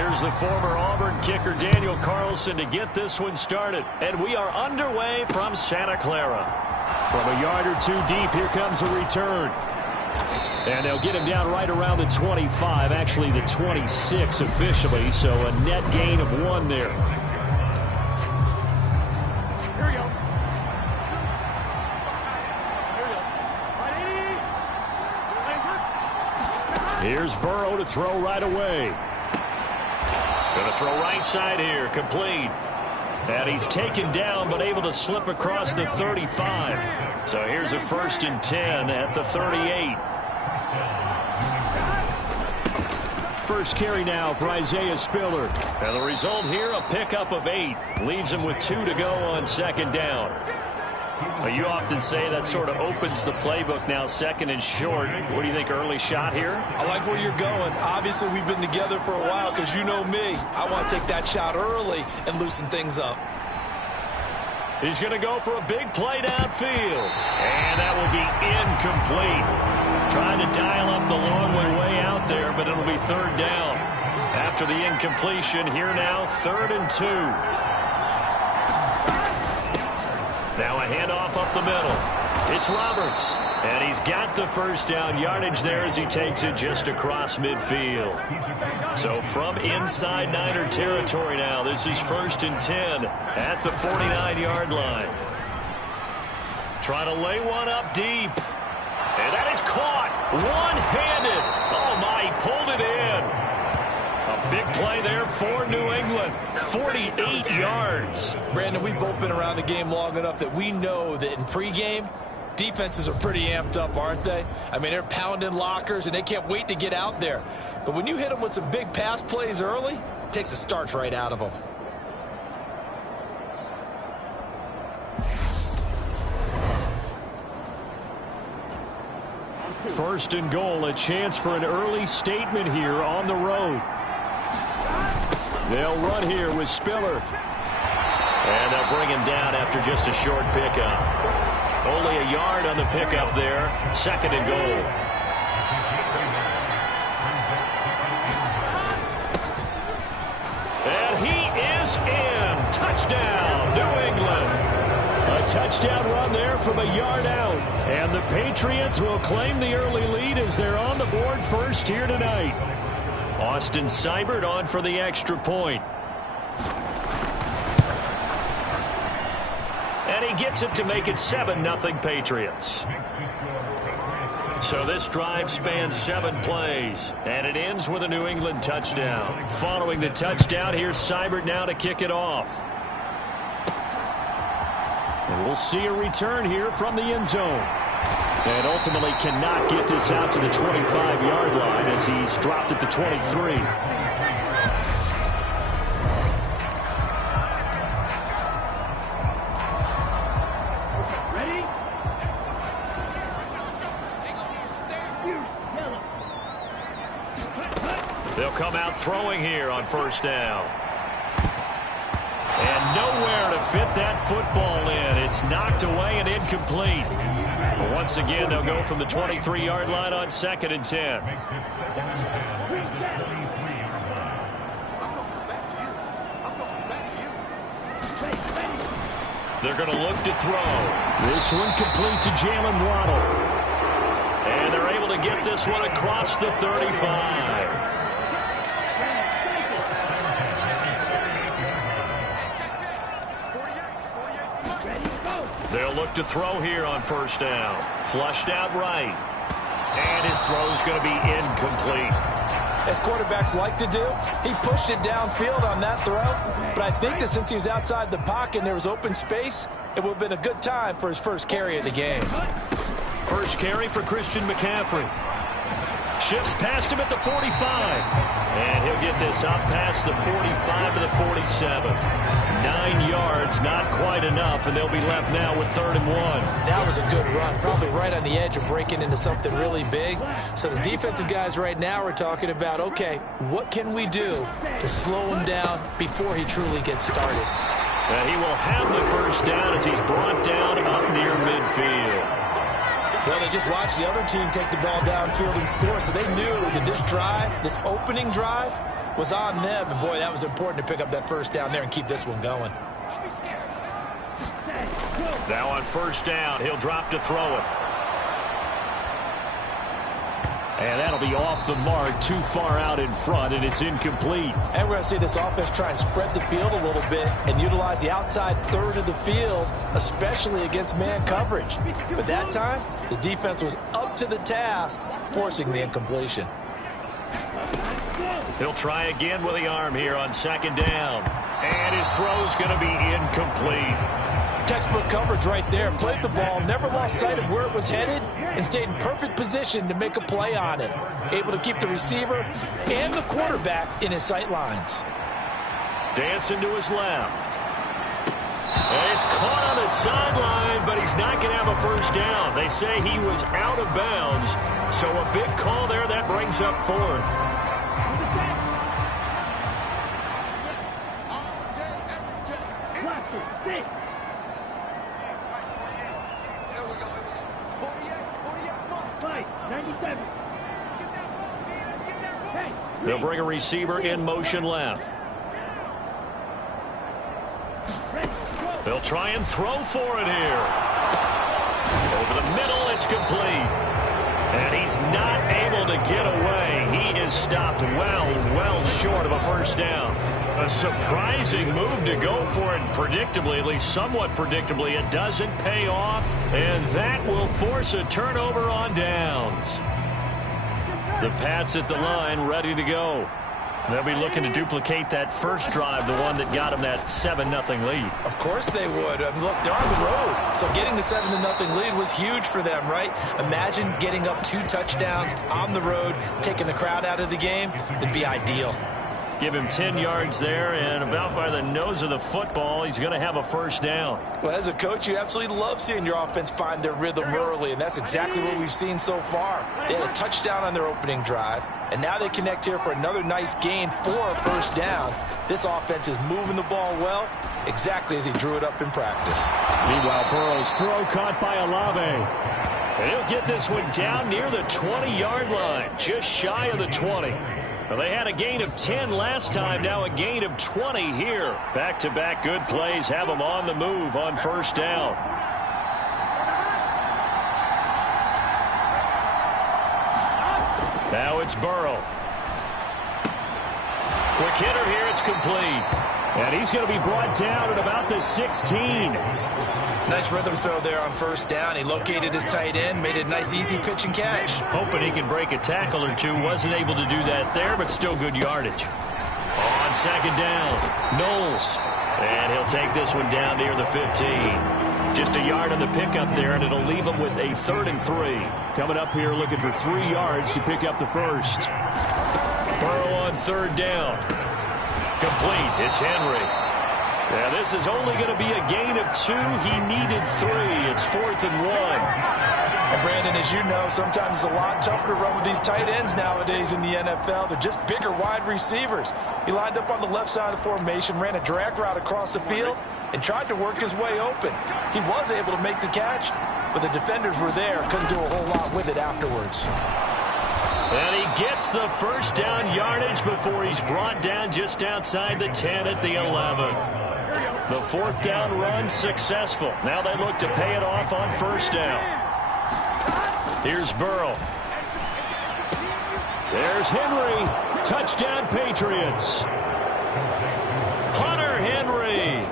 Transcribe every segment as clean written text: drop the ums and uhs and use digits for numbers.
Here's the former Auburn kicker Daniel Carlson to get this one started. And we are underway from Santa Clara. From a yard or two deep, here comes a return. And they'll get him down right around the 25, actually the 26 officially, so a net gain of 1 there. Here's Burrow to throw right away. Going to throw right side here, complete. And he's taken down but able to slip across the 35. So here's a 1st and 10 at the 38. First carry now for Isaiah Spiller. And the result here, a pickup of 8. Leaves him with 2 to go on 2nd down. Well, you often say that sort of opens the playbook now, 2nd and short. What do you think, early shot here? I like where you're going. Obviously, we've been together for a while because you know me. I want to take that shot early and loosen things up. He's going to go for a big play downfield. And that will be incomplete. Trying to dial up the long way out there, but it'll be 3rd down. After the incompletion, here now, 3rd and 2. Now a handoff up the middle. It's Roberts. And he's got the 1st down yardage there as he takes it just across midfield. So from inside Niner territory now, this is 1st and 10 at the 49-yard line. Trying to lay one up deep. And that is caught one-handed. Oh, my, he pulled it in. A big play there for New England. 48 yards. Brandon, we've both been around the game long enough that we know that in pregame, defenses are pretty amped up, aren't they? I mean, they're pounding lockers, and they can't wait to get out there. But when you hit them with some big pass plays early, it takes the starch right out of them. First and goal, a chance for an early statement here on the road. They'll run here with Spiller. And they'll bring him down after just a short pickup. Only a yard on the pickup there. 2nd and goal. And he is in. Touchdown, New England. A touchdown run there from a yard out. And the Patriots will claim the early lead as they're on the board first here tonight. Austin Seibert on for the extra point. And he gets it to make it 7-0 Patriots. So this drive spans 7 plays, and it ends with a New England touchdown. Following the touchdown, here's Seibert now to kick it off. And we'll see a return here from the end zone. And ultimately cannot get this out to the 25-yard line as he's dropped at the 23. They'll come out throwing here on 1st down. And nowhere to fit that football in. It's knocked away and incomplete. But once again, they'll go from the 23-yard line on 2nd and 10. They're going to look to throw. This one complete to Jalen Waddle. And they're able to get this one across the 35. They'll look to throw here on 1st down. Flushed out right. And his throw's going to be incomplete. As quarterbacks like to do, he pushed it downfield on that throw. But I think that since he was outside the pocket and there was open space, it would have been a good time for his first carry of the game. First carry for Christian McCaffrey. Shifts past him at the 45. And he'll get this up past the 45 to the 47. 9 yards, not quite enough, and they'll be left now with 3rd and 1. That was a good run, probably right on the edge of breaking into something really big. So the defensive guys right now are talking about, okay, what can we do to slow him down before he truly gets started? And he will have the 1st down as he's brought down up near midfield. Well, they just watched the other team take the ball downfield and score, so they knew that this drive, this opening drive, was on them. And, boy, that was important to pick up that first down there and keep this one going. Now on first down, he'll drop to throw it. And that'll be off the mark, too far out in front, and it's incomplete. And we're going to see this offense try and spread the field a little bit and utilize the outside third of the field, especially against man coverage. But that time, the defense was up to the task, forcing the incompletion. He'll try again with the arm here on second down. And his throw's going to be incomplete. Textbook coverage right there. Played the ball, never lost sight of where it was headed, and stayed in perfect position to make a play on it. Able to keep the receiver and the quarterback in his sight lines. Dancing to his left. And he's caught on the sideline, but he's not going to have a first down. They say he was out of bounds, so a big call there. That brings up fourth. They'll bring a receiver in motion left. They'll try and throw for it here. Over the middle, it's complete. And he's not able to get away. He is stopped well short of a first down. A surprising move to go for it predictably, at least somewhat predictably. It doesn't pay off, and that will force a turnover on downs. The Pats at the line, ready to go. They'll be looking to duplicate that first drive, the one that got them that 7-0 lead. Of course they would. I mean, look, they're on the road, so getting the 7-0 lead was huge for them, right? Imagine getting up 2 touchdowns on the road, taking the crowd out of the game. It'd be ideal. Give him 10 yards there, and about by the nose of the football, he's going to have a first down. Well, as a coach, you absolutely love seeing your offense find their rhythm early, and that's exactly what we've seen so far. They had a touchdown on their opening drive, and now they connect here for another nice gain for a first down. This offense is moving the ball well, exactly as he drew it up in practice. Meanwhile, Burrow's throw caught by Olave. And he'll get this one down near the 20-yard line, just shy of the 20. Well, they had a gain of 10 last time, now a gain of 20 here. Back-to-back good plays have them on the move on first down. Now it's Burrow. Quick hitter here, it's complete. And he's going to be brought down at about the 16. Nice rhythm throw there on first down. He located his tight end, made a nice easy pitch and catch. Hoping he could break a tackle or two. Wasn't able to do that there, but still good yardage. On second down, Knowles. And he'll take this one down near the 15. Just a yard on the pickup there, and it'll leave him with a 3rd and 3. Coming up here looking for 3 yards to pick up the first. Burrow on third down. Complete. It's Henry. Yeah, this is only going to be a gain of 2. He needed 3. It's 4th and 1. And Brandon, as you know, sometimes it's a lot tougher to run with these tight ends nowadays in the NFL. They're just bigger wide receivers. He lined up on the left side of the formation, ran a drag route across the field, and tried to work his way open. He was able to make the catch, but the defenders were there, couldn't do a whole lot with it afterwards. And he gets the first down yardage before he's brought down just outside the 10 at the 11. The 4th down run successful. Now they look to pay it off on first down. Here's Burrow. There's Henry. Touchdown Patriots. Hunter Henry.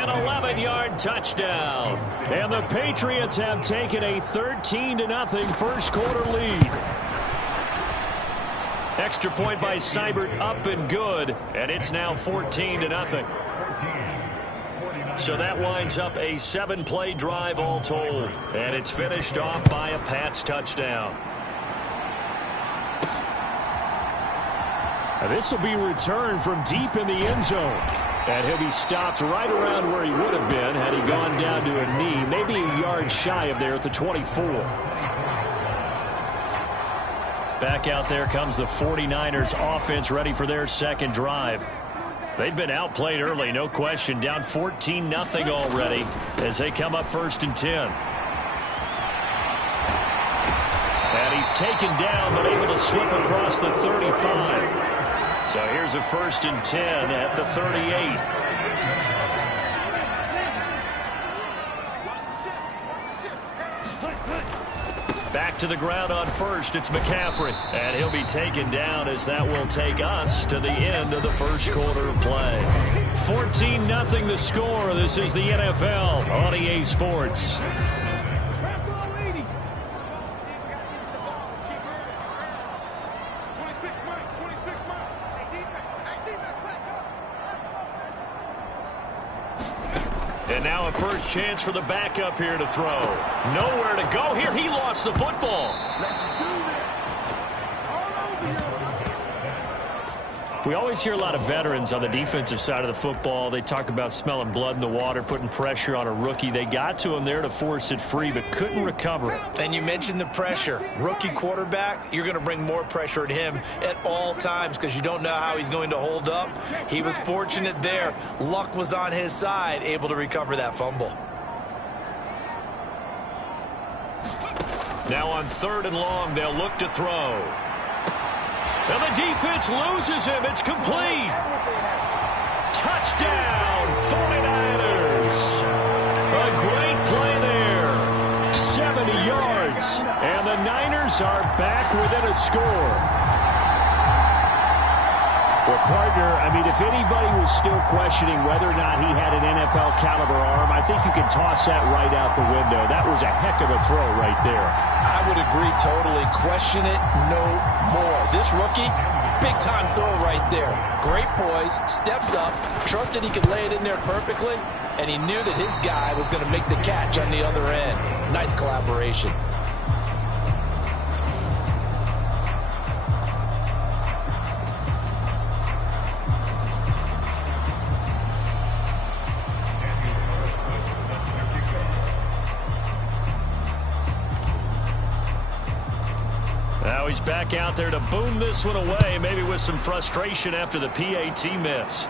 An 11-yard touchdown. And the Patriots have taken a 13-0 first quarter lead. Extra point by Seibert up and good. And it's now 14-0. So that winds up a 7-play drive all told. And it's finished off by a Pats touchdown. And this will be returned from deep in the end zone. And he'll be stopped right around where he would have been had he gone down to a knee. Maybe a yard shy of there at the 24. Back out there comes the 49ers offense ready for their second drive. They've been outplayed early, no question. Down 14-0 already as they come up 1st and 10. And he's taken down but able to slip across the 35. So here's a 1st and 10 at the 38. Back to the ground on first. It's McCaffrey. And he'll be taken down as that will take us to the end of the first quarter of play. 14-0 the score. This is the NFL on EA Sports. And now a first chance for the backup here to throw. Nowhere to go here. He lost the football. We always hear a lot of veterans on the defensive side of the football. They talk about smelling blood in the water, putting pressure on a rookie. They got to him there to force it free, but couldn't recover it. And you mentioned the pressure. Rookie quarterback, you're going to bring more pressure at him at all times because you don't know how he's going to hold up. He was fortunate there. Luck was on his side, able to recover that fumble. Now on 3rd and long, they'll look to throw. And the defense loses him. It's complete. Touchdown, 49ers. A great play there. 70 yards. And the Niners are back within a score. Well, partner, I mean, if anybody was still questioning whether or not he had an NFL caliber arm, I think you can toss that right out the window. That was a heck of a throw right there. I would agree totally. Question it no more. This rookie, big-time throw right there. Great poise, stepped up, trusted he could lay it in there perfectly, and he knew that his guy was going to make the catch on the other end. Nice collaboration. Now he's back out there to boom this one away, maybe with some frustration after the PAT miss.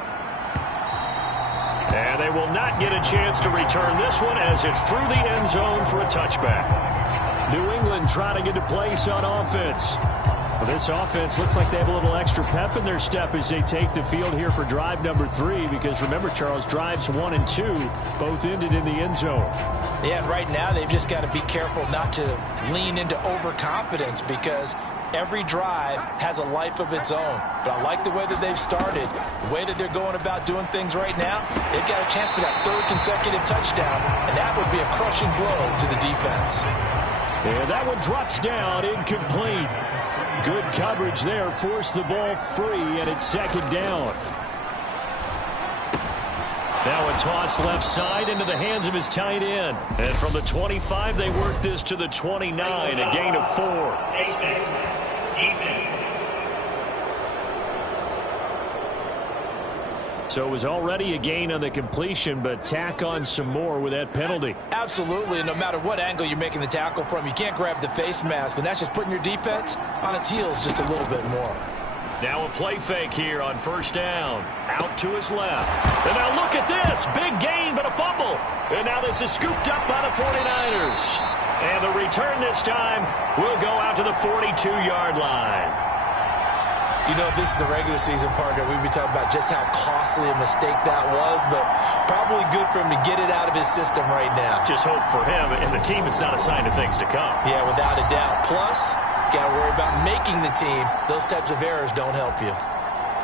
And they will not get a chance to return this one as it's through the end zone for a touchback. New England trying to get a place on offense. Well, this offense looks like they have a little extra pep in their step as they take the field here for drive number 3, because remember, Charles, drives 1 and 2 both ended in the end zone. Yeah, and right now they've just got to be careful not to lean into overconfidence because every drive has a life of its own. But I like the way that they've started, the way that they're going about doing things right now. They've got a chance for that 3rd consecutive touchdown, and that would be a crushing blow to the defense. And that one drops down, incomplete. Good coverage there, forced the ball free, and it's 2nd down. Now a toss left side into the hands of his tight end. And from the 25, they work this to the 29, a gain of 4. So it was already a gain on the completion, but tack on some more with that penalty. Absolutely, and no matter what angle you're making the tackle from, you can't grab the face mask, and that's just putting your defense on its heels just a little bit more. Now a play fake here on 1st down. Out to his left. And now look at this. Big gain, but a fumble. And now this is scooped up by the 49ers. And the return this time will go out to the 42-yard line. You know, if this is the regular season partner, we'd be talking about just how costly a mistake that was, but probably good for him to get it out of his system right now. Just hope for him and the team it's not a sign of things to come. Yeah, without a doubt. Plus, got to worry about making the team. Those types of errors don't help you.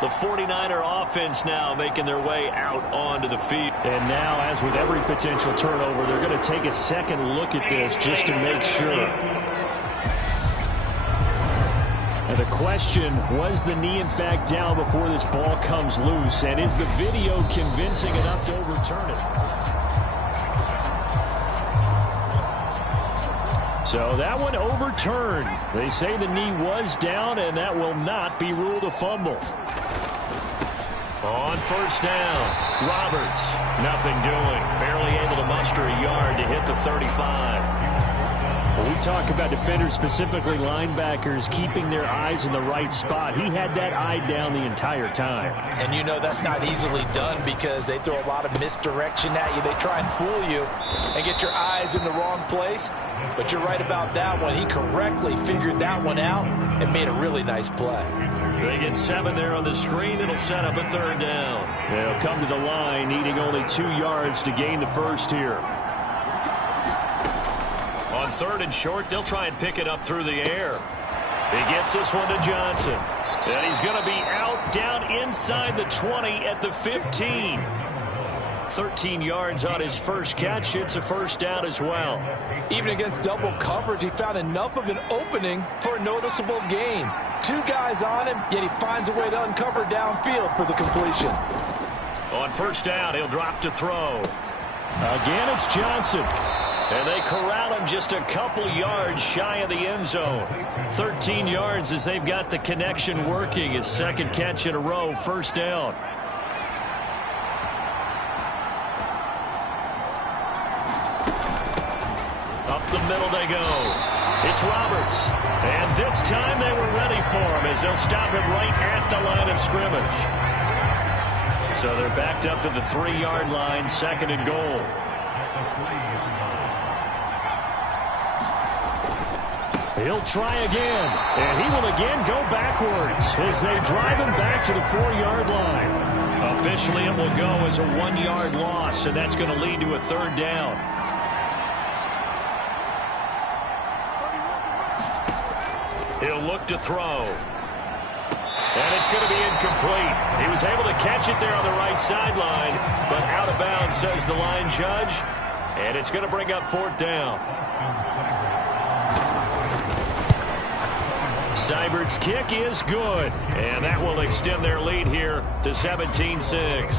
The 49er offense now making their way out onto the field. And now, as with every potential turnover, they're going to take a second look at this just to make sure. And the question, was the knee in fact down before this ball comes loose? And is the video convincing enough to overturn it? So that one overturned. They say the knee was down, and that will not be ruled a fumble. On 1st down, Roberts, nothing doing. Barely able to muster a yard to hit the 35. When we talk about defenders, specifically linebackers, keeping their eyes in the right spot, he had that eye down the entire time. And you know that's not easily done because they throw a lot of misdirection at you. They try and fool you and get your eyes in the wrong place. But you're right about that one. He correctly figured that one out and made a really nice play. They get 7 there on the screen. It'll set up a 3rd down. They'll come to the line needing only 2 yards to gain the first here. On 3rd and short, they'll try and pick it up through the air. He gets this one to Johnson. And he's going to be out down inside the 20 at the 15. 13 yards on his first catch. It's a 1st down as well. Even against double coverage, he found enough of an opening for a noticeable gain. 2 guys on him, yet he finds a way to uncover downfield for the completion. On 1st down, he'll drop to throw. Again, it's Johnson. And they corral him just a couple yards shy of the end zone. 13 yards as they've got the connection working. His 2nd catch in a row, 1st down. Up the middle they go. It's Roberts. And this time they were ready for him as they'll stop him right at the line of scrimmage. So they're backed up to the 3-yard line, 2nd and goal. He'll try again, and he will again go backwards as they drive him back to the 4-yard line. Officially, it will go as a 1-yard loss, and that's going to lead to a 3rd down. He'll look to throw. And it's going to be incomplete. He was able to catch it there on the right sideline, but out of bounds, says the line judge. And it's going to bring up 4th down. Seibert's kick is good, and that will extend their lead here to 17-6.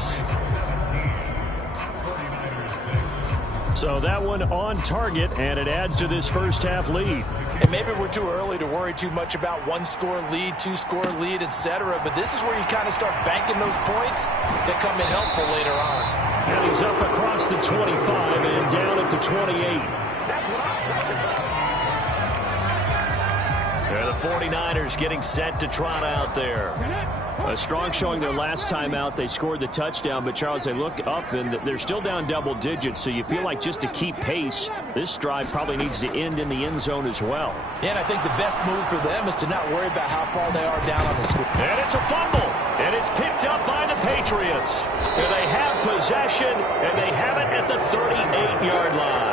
So that one on target, and it adds to this first-half lead. And maybe we're too early to worry too much about 1-score lead, 2-score lead, etc. But this is where you kind of start banking those points that come in helpful later on. And he's up across the 25 and down at the 28. The 49ers getting set to trot out there. A strong showing their last time out. They scored the touchdown, but Charles, they look up and they're still down double digits, so you feel like just to keep pace, this drive probably needs to end in the end zone as well. Yeah, and I think the best move for them is to not worry about how far they are down on the score. And it's a fumble, and it's picked up by the Patriots. And they have possession, and they have it at the 38-yard line.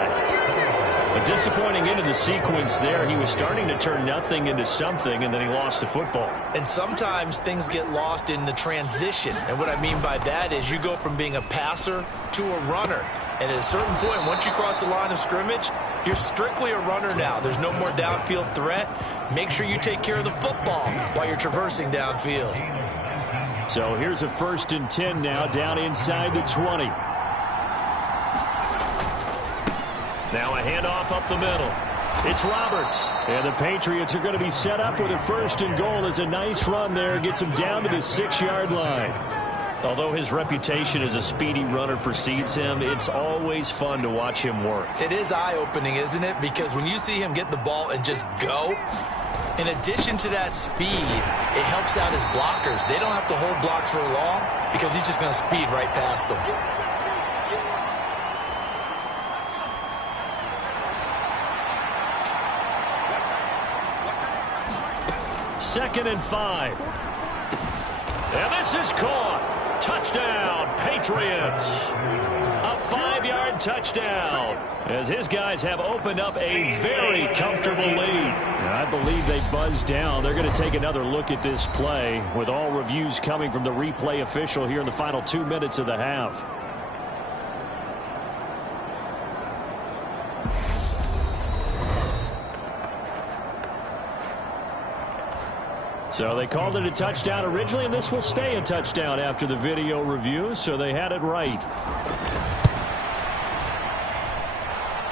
A disappointing end of the sequence there. He was starting to turn nothing into something, and then he lost the football. And sometimes things get lost in the transition. And what I mean by that is you go from being a passer to a runner. And at a certain point, once you cross the line of scrimmage, you're strictly a runner now. There's no more downfield threat. Make sure you take care of the football while you're traversing downfield. So here's a 1st and 10 now, down inside the 20. Now a handoff up the middle. It's Roberts. And the Patriots are going to be set up with a 1st and goal. It's a nice run there. Gets him down to the 6-yard line. Although his reputation as a speedy runner precedes him, it's always fun to watch him work. It is eye-opening, isn't it? Because when you see him get the ball and just go, in addition to that speed, it helps out his blockers. They don't have to hold blocks for long because he's just going to speed right past them. 2nd and 5. And this is caught. Touchdown, Patriots. A 5-yard touchdown as his guys have opened up a very comfortable lead. I believe they buzzed down. They're going to take another look at this play with all reviews coming from the replay official here in the final 2 minutes of the half. So they called it a touchdown originally, and this will stay a touchdown after the video review, so they had it right.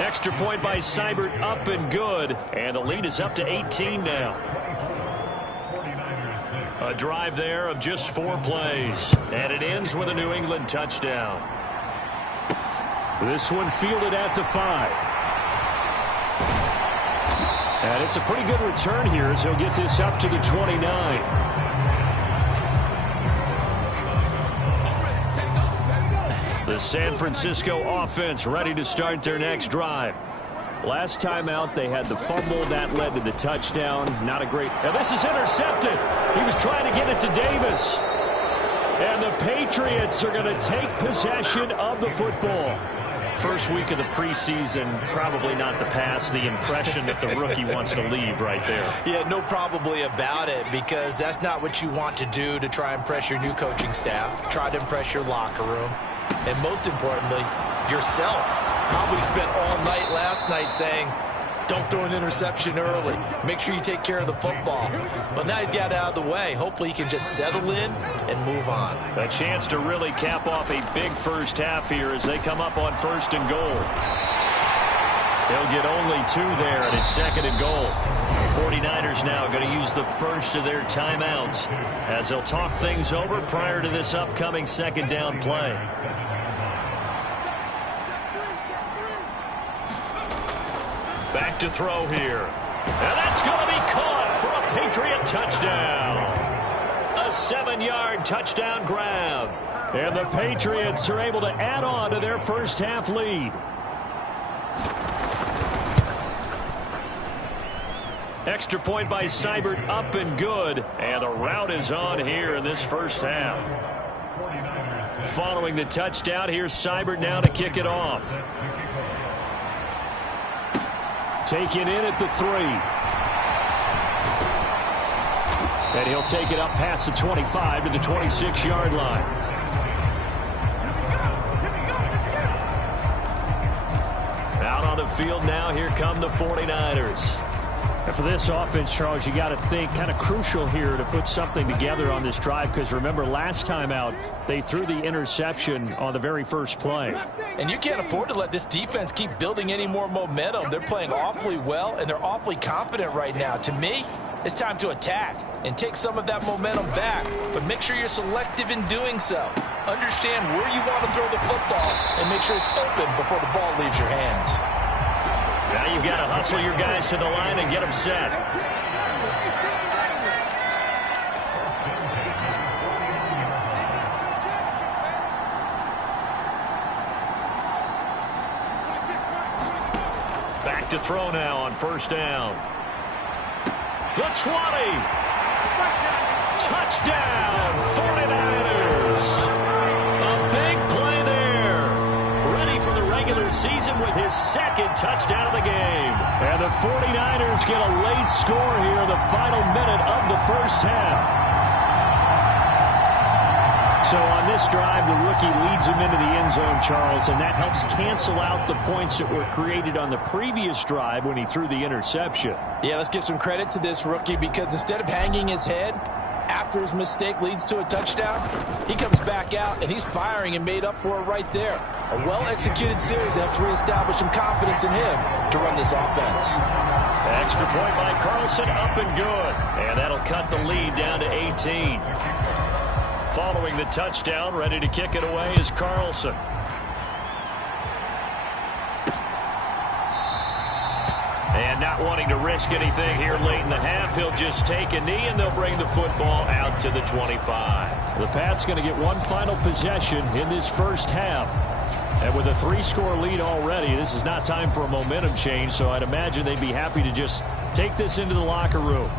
Extra point by Seibert, up and good, and the lead is up to 18 now. A drive there of just 4 plays, and it ends with a New England touchdown. This one fielded at the 5. And it's a pretty good return here as he'll get this up to the 29. The San Francisco offense ready to start their next drive. Last time out, they had the fumble. That led to the touchdown. Not a great... Now this is intercepted. He was trying to get it to Davis. And the Patriots are going to take possession of the football. First week of the preseason, probably not the pass, the impression that the rookie wants to leave right there. Yeah, no probably about it, because that's not what you want to do to try and impress your new coaching staff, try to impress your locker room, and most importantly, yourself. Probably spent all night last night saying, don't throw an interception early. Make sure you take care of the football. But now he's got it out of the way. Hopefully he can just settle in and move on. A chance to really cap off a big first half here as they come up on 1st and goal. They'll get only 2 there, and it's 2nd and goal. The 49ers now going to use the first of their timeouts as they'll talk things over prior to this upcoming 2nd down play. Back to throw here. And that's going to be caught for a Patriot touchdown. A 7-yard touchdown grab. And the Patriots are able to add on to their first half lead. Extra point by Seibert, up and good. And the route is on here in this first half. Following the touchdown, here's Seibert now to kick it off. Taken in at the 3. And he'll take it up past the 25 to the 26-yard line. Out on the field now, here come the 49ers. For this offense, Charles, you got to think kind of crucial here to put something together on this drive, because remember last time out they threw the interception on the very first play. And you can't afford to let this defense keep building any more momentum. They're playing awfully well, and they're awfully confident right now. To me, it's time to attack and take some of that momentum back, but make sure you're selective in doing so. Understand where you want to throw the football and make sure it's open before the ball leaves your hands. Now you've got to hustle your guys to the line and get them set. Back to throw now on 1st down. The 20. Touchdown, 49ers. A big play there. Ready for the regular season with his 2nd touchdown of the game. And the 49ers get a late score here in the final minute of the first half. So on this drive, the rookie leads him into the end zone, Charles, and that helps cancel out the points that were created on the previous drive when he threw the interception. Yeah, let's give some credit to this rookie, because instead of hanging his head after his mistake leads to a touchdown, he comes back out and he's firing and made up for it right there. A well-executed series helps reestablish some confidence in him to run this offense. Extra point by Carlson, up and good. And that'll cut the lead down to 18. Following the touchdown, ready to kick it away is Carlson. And not wanting to risk anything here late in the half, he'll just take a knee and they'll bring the football out to the 25. The Pats going to get one final possession in this first half. And with a 3-score lead already, this is not time for a momentum change, so I'd imagine they'd be happy to just take this into the locker room.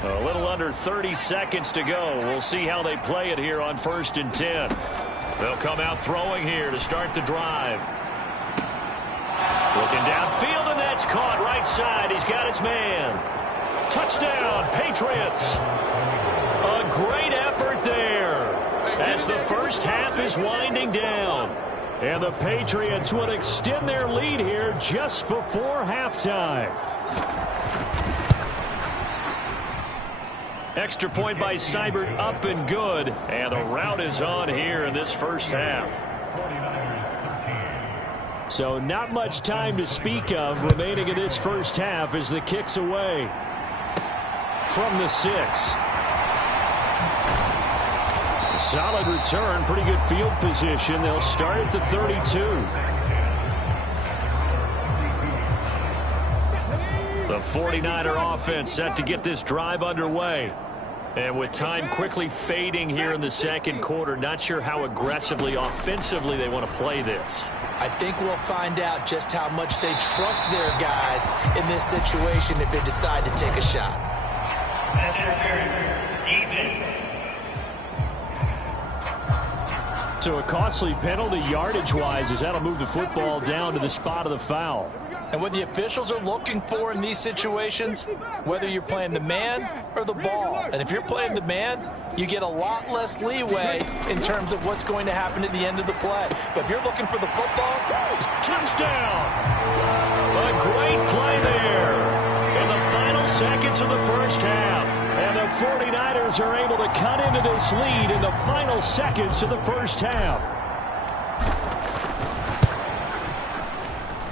A little under 30 seconds to go. We'll see how they play it here on 1st and 10. They'll come out throwing here to start the drive. Looking downfield, and that's caught right side. He's got his man. Touchdown, Patriots. A great effort there as the first half is winding down. And the Patriots would extend their lead here just before halftime. Extra point by Seibert, up and good. And the route is on here in this first half. So not much time to speak of remaining in this first half as the kick's away from the 6. A solid return, pretty good field position. They'll start at the 32. The 49er offense set to get this drive underway. And with time quickly fading here in the second quarter, not sure how aggressively, offensively they want to play this. I think we'll find out just how much they trust their guys in this situation if they decide to take a shot. So a costly penalty yardage-wise as that'll move the football down to the spot of the foul. And what the officials are looking for in these situations, whether you're playing the man or the ball. And if you're playing the man, you get a lot less leeway in terms of what's going to happen at the end of the play. But if you're looking for the football, touchdown! A great play there in the final seconds of the first half. And the 49ers are able to cut into this lead in the final seconds of the first half.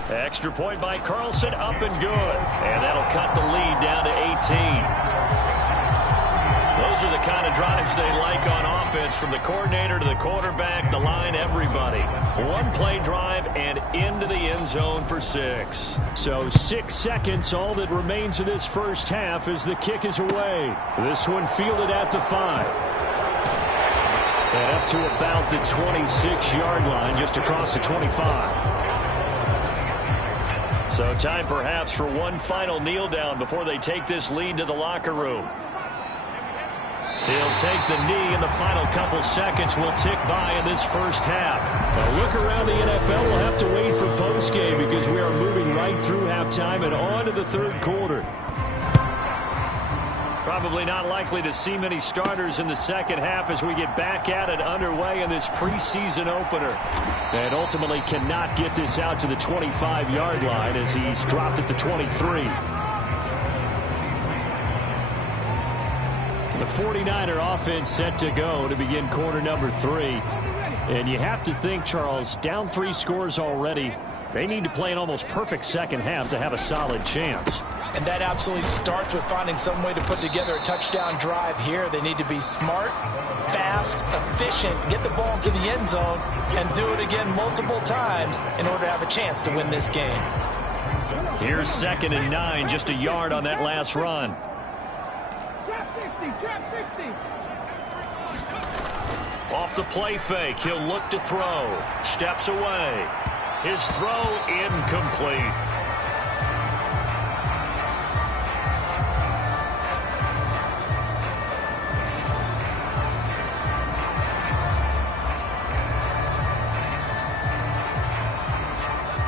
Extra point by Carlson, up and good. And that'll cut the lead down to 18. Those are the kind of drives they like on offense, from the coordinator to the quarterback, the line, everybody. One play drive and into the end zone for 6. So 6 seconds, all that remains of this first half as the kick is away. This one fielded at the 5. And up to about the 26-yard line, just across the 25. So time perhaps for one final kneel down before they take this lead to the locker room. He'll take the knee, and the final couple seconds will tick by in this first half. A look around the NFL. We'll have to wait for postgame because we are moving right through halftime and on to the third quarter. Probably not likely to see many starters in the second half as we get back at it underway in this preseason opener. And ultimately cannot get this out to the 25-yard line as he's dropped at the 23. The 49er offense set to go to begin quarter number 3. And you have to think, Charles, down 3 scores already. They need to play an almost perfect second half to have a solid chance. And that absolutely starts with finding some way to put together a touchdown drive here. They need to be smart, fast, efficient, get the ball to the end zone, and do it again multiple times in order to have a chance to win this game. Here's 2nd and 9, just a yard on that last run. Off the play fake, he'll look to throw. Steps away. His throw incomplete.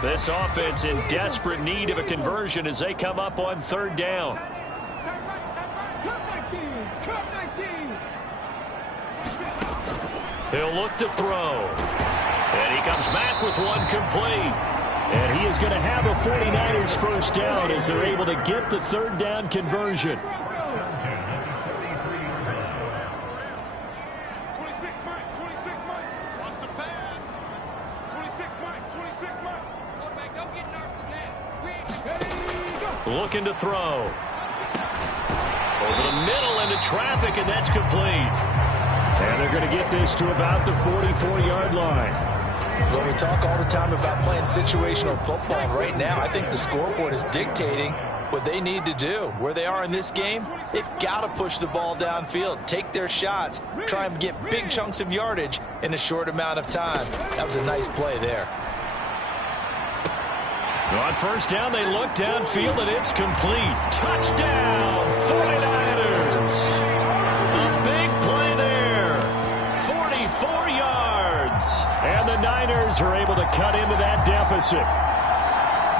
This offense in desperate need of a conversion as they come up on 3rd down. He'll look to throw. And he comes back with one complete. And he is going to have a 49ers first down as they're able to get the 3rd down conversion. Looking to throw. Over the middle into traffic, and that's complete. And they're going to get this to about the 44-yard line. Well, we talk all the time about playing situational football. Right now, I think the scoreboard is dictating what they need to do. Where they are in this game, they've got to push the ball downfield, take their shots, try and get big chunks of yardage in a short amount of time. That was a nice play there. On 1st down, they look downfield, and it's complete. Touchdown, 49ers. A big play there. 44 yards. And the Niners are able to cut into that deficit.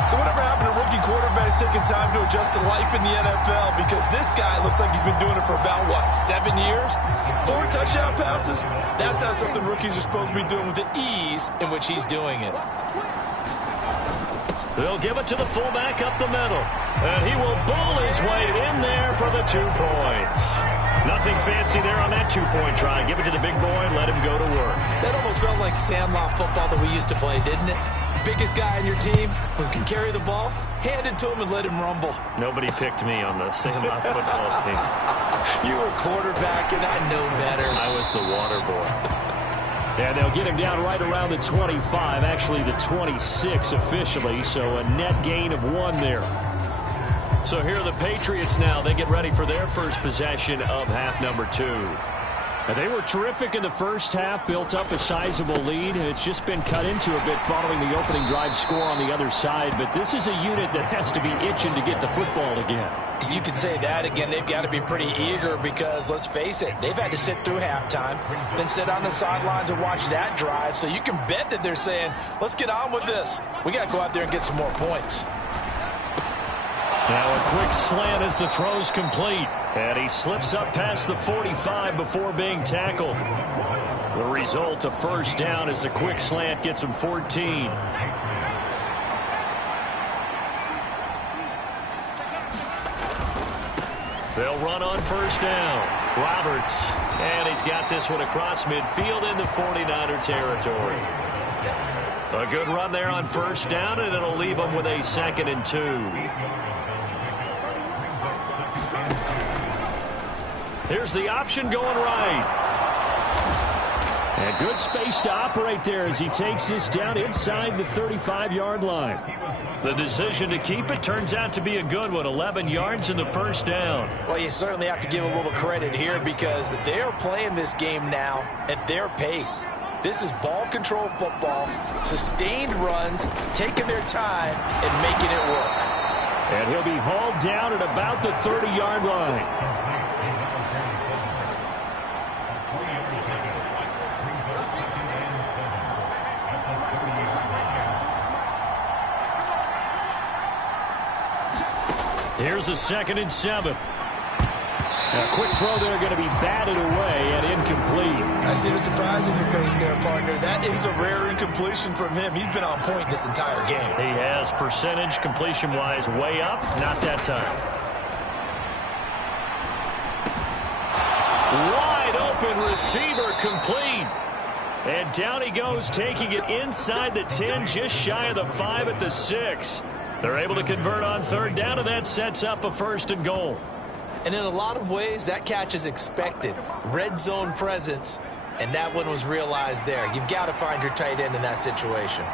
So whatever happened to rookie quarterbacks taking time to adjust to life in the NFL? Because this guy looks like he's been doing it for about, 7 years? 4 touchdown passes? That's not something rookies are supposed to be doing with the ease in which he's doing it. They'll give it to the fullback up the middle. And he will bowl his way in there for the 2 points. Nothing fancy there on that 2-point try. Give it to the big boy and let him go to work. That almost felt like Sandlot football that we used to play, didn't it? Biggest guy on your team who can carry the ball, hand it to him and let him rumble. Nobody picked me on the Sandlot football team. You were quarterback, and I know better. I was the water boy. And they'll get him down right around the 25, actually the 26 officially, so a net gain of 1 there. So here are the Patriots now. They get ready for their first possession of half number 2. And they were terrific in the first half, built up a sizable lead. It's just been cut into a bit following the opening drive score on the other side. But this is a unit that has to be itching to get the football again. You can say that again. They've got to be pretty eager because, let's face it, they've had to sit through halftime, then sit on the sidelines and watch that drive. So you can bet that they're saying, let's get on with this. We got to go out there and get some more points. Now a quick slant as the throw's complete. And he slips up past the 45 before being tackled. The result, a first down as the quick slant gets him 14. They'll run on first down. Roberts. And he's got this one across midfield into 49er territory. A good run there on first down, and it'll leave him with a 2nd and 2. Here's the option going right. And good space to operate there as he takes this down inside the 35-yard line. The decision to keep it turns out to be a good one. 11 yards in the first down. Well, you certainly have to give a little credit here because they're playing this game now at their pace. This is ball control football, sustained runs, taking their time and making it work. And he'll be hauled down at about the 30-yard line. Here's a 2nd and 7. A quick throw there going to be batted away and incomplete. I see the surprise in your face there, partner. That is a rare incompletion from him. He's been on point this entire game. He has percentage completion-wise way up. Not that time. Wide open receiver complete. And down he goes, taking it inside the 10, just shy of the 5 at the 6. They're able to convert on third down, and that sets up a 1st and goal. And in a lot of ways, that catch is expected. Red zone presence, and that one was realized there. You've got to find your tight end in that situation.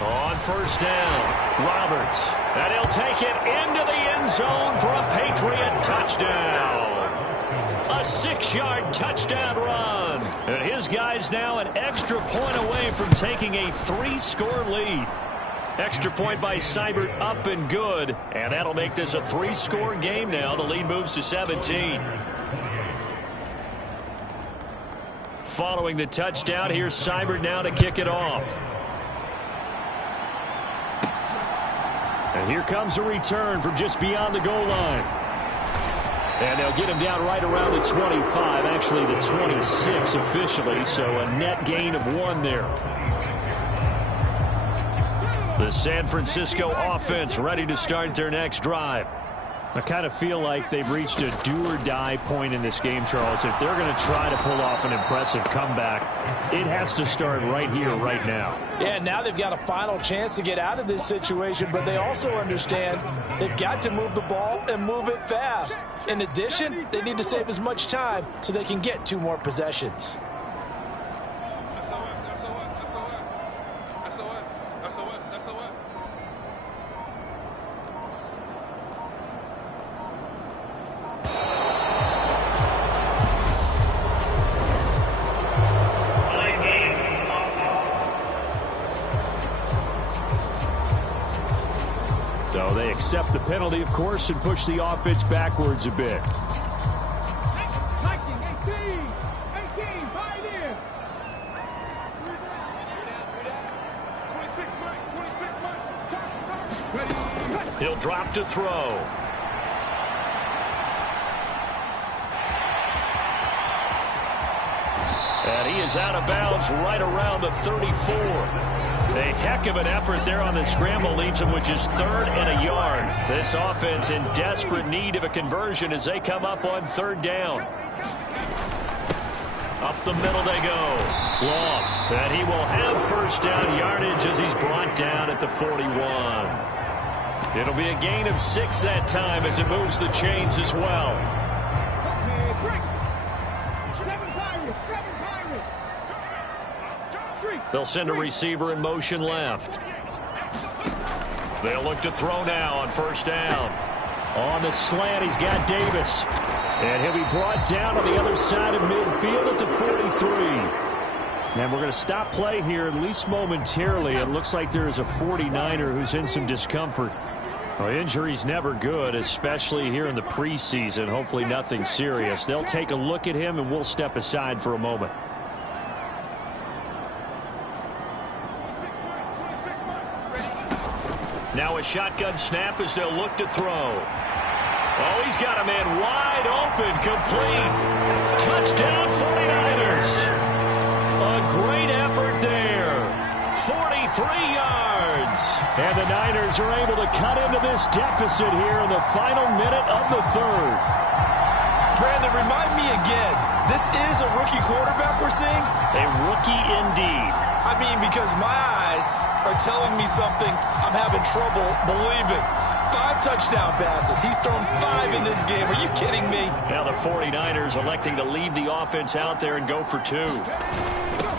On first down, Roberts. And he'll take it into the end zone for a Patriot touchdown. A 6-yard touchdown run. And his guy's now an extra point away from taking a 3-score lead. Extra point by Seibert up and good. And that'll make this a 3-score game now. The lead moves to 17. Following the touchdown, here's Seibert now to kick it off. And here comes a return from just beyond the goal line. And they'll get him down right around the 25, actually the 26 officially, so a net gain of 1 there. The San Francisco offense ready to start their next drive. I kind of feel like they've reached a do-or-die point in this game, Charles. If they're going to try to pull off an impressive comeback, it has to start right here, right now. Yeah, now they've got a final chance to get out of this situation, but they also understand they've got to move the ball and move it fast. In addition, they need to save as much time so they can get 2 more possessions. So they accept the penalty, of course, and push the offense backwards a bit. He'll drop to throw. And he is out of bounds right around the 34. A heck of an effort there on the scramble leaves him with just 3rd and a yard. This offense in desperate need of a conversion as they come up on 3rd down. Up the middle they go. Loss. And he will have 1st down yardage as he's brought down at the 41. It'll be a gain of 6 that time as it moves the chains as well. They'll send a receiver in motion left. They'll look to throw now on first down. On the slant, he's got Davis. And he'll be brought down on the other side of midfield at the 43. And we're going to stop play here, at least momentarily. It looks like there is a 49er who's in some discomfort. Well, injury's never good, especially here in the preseason. Hopefully nothing serious. They'll take a look at him, and we'll step aside for a moment. Now a shotgun snap as they'll look to throw. Oh, he's got a man wide open, complete. Touchdown 49ers. A great effort there. 43 yards. And the Niners are able to cut into this deficit here in the final minute of the third. Brandon, remind me again, this is a rookie quarterback we're seeing? A rookie indeed. I mean, because my eyes are telling me something I'm having trouble believing. 5 touchdown passes. He's thrown 5 in this game. Are you kidding me? Now the 49ers electing to leave the offense out there and go for 2.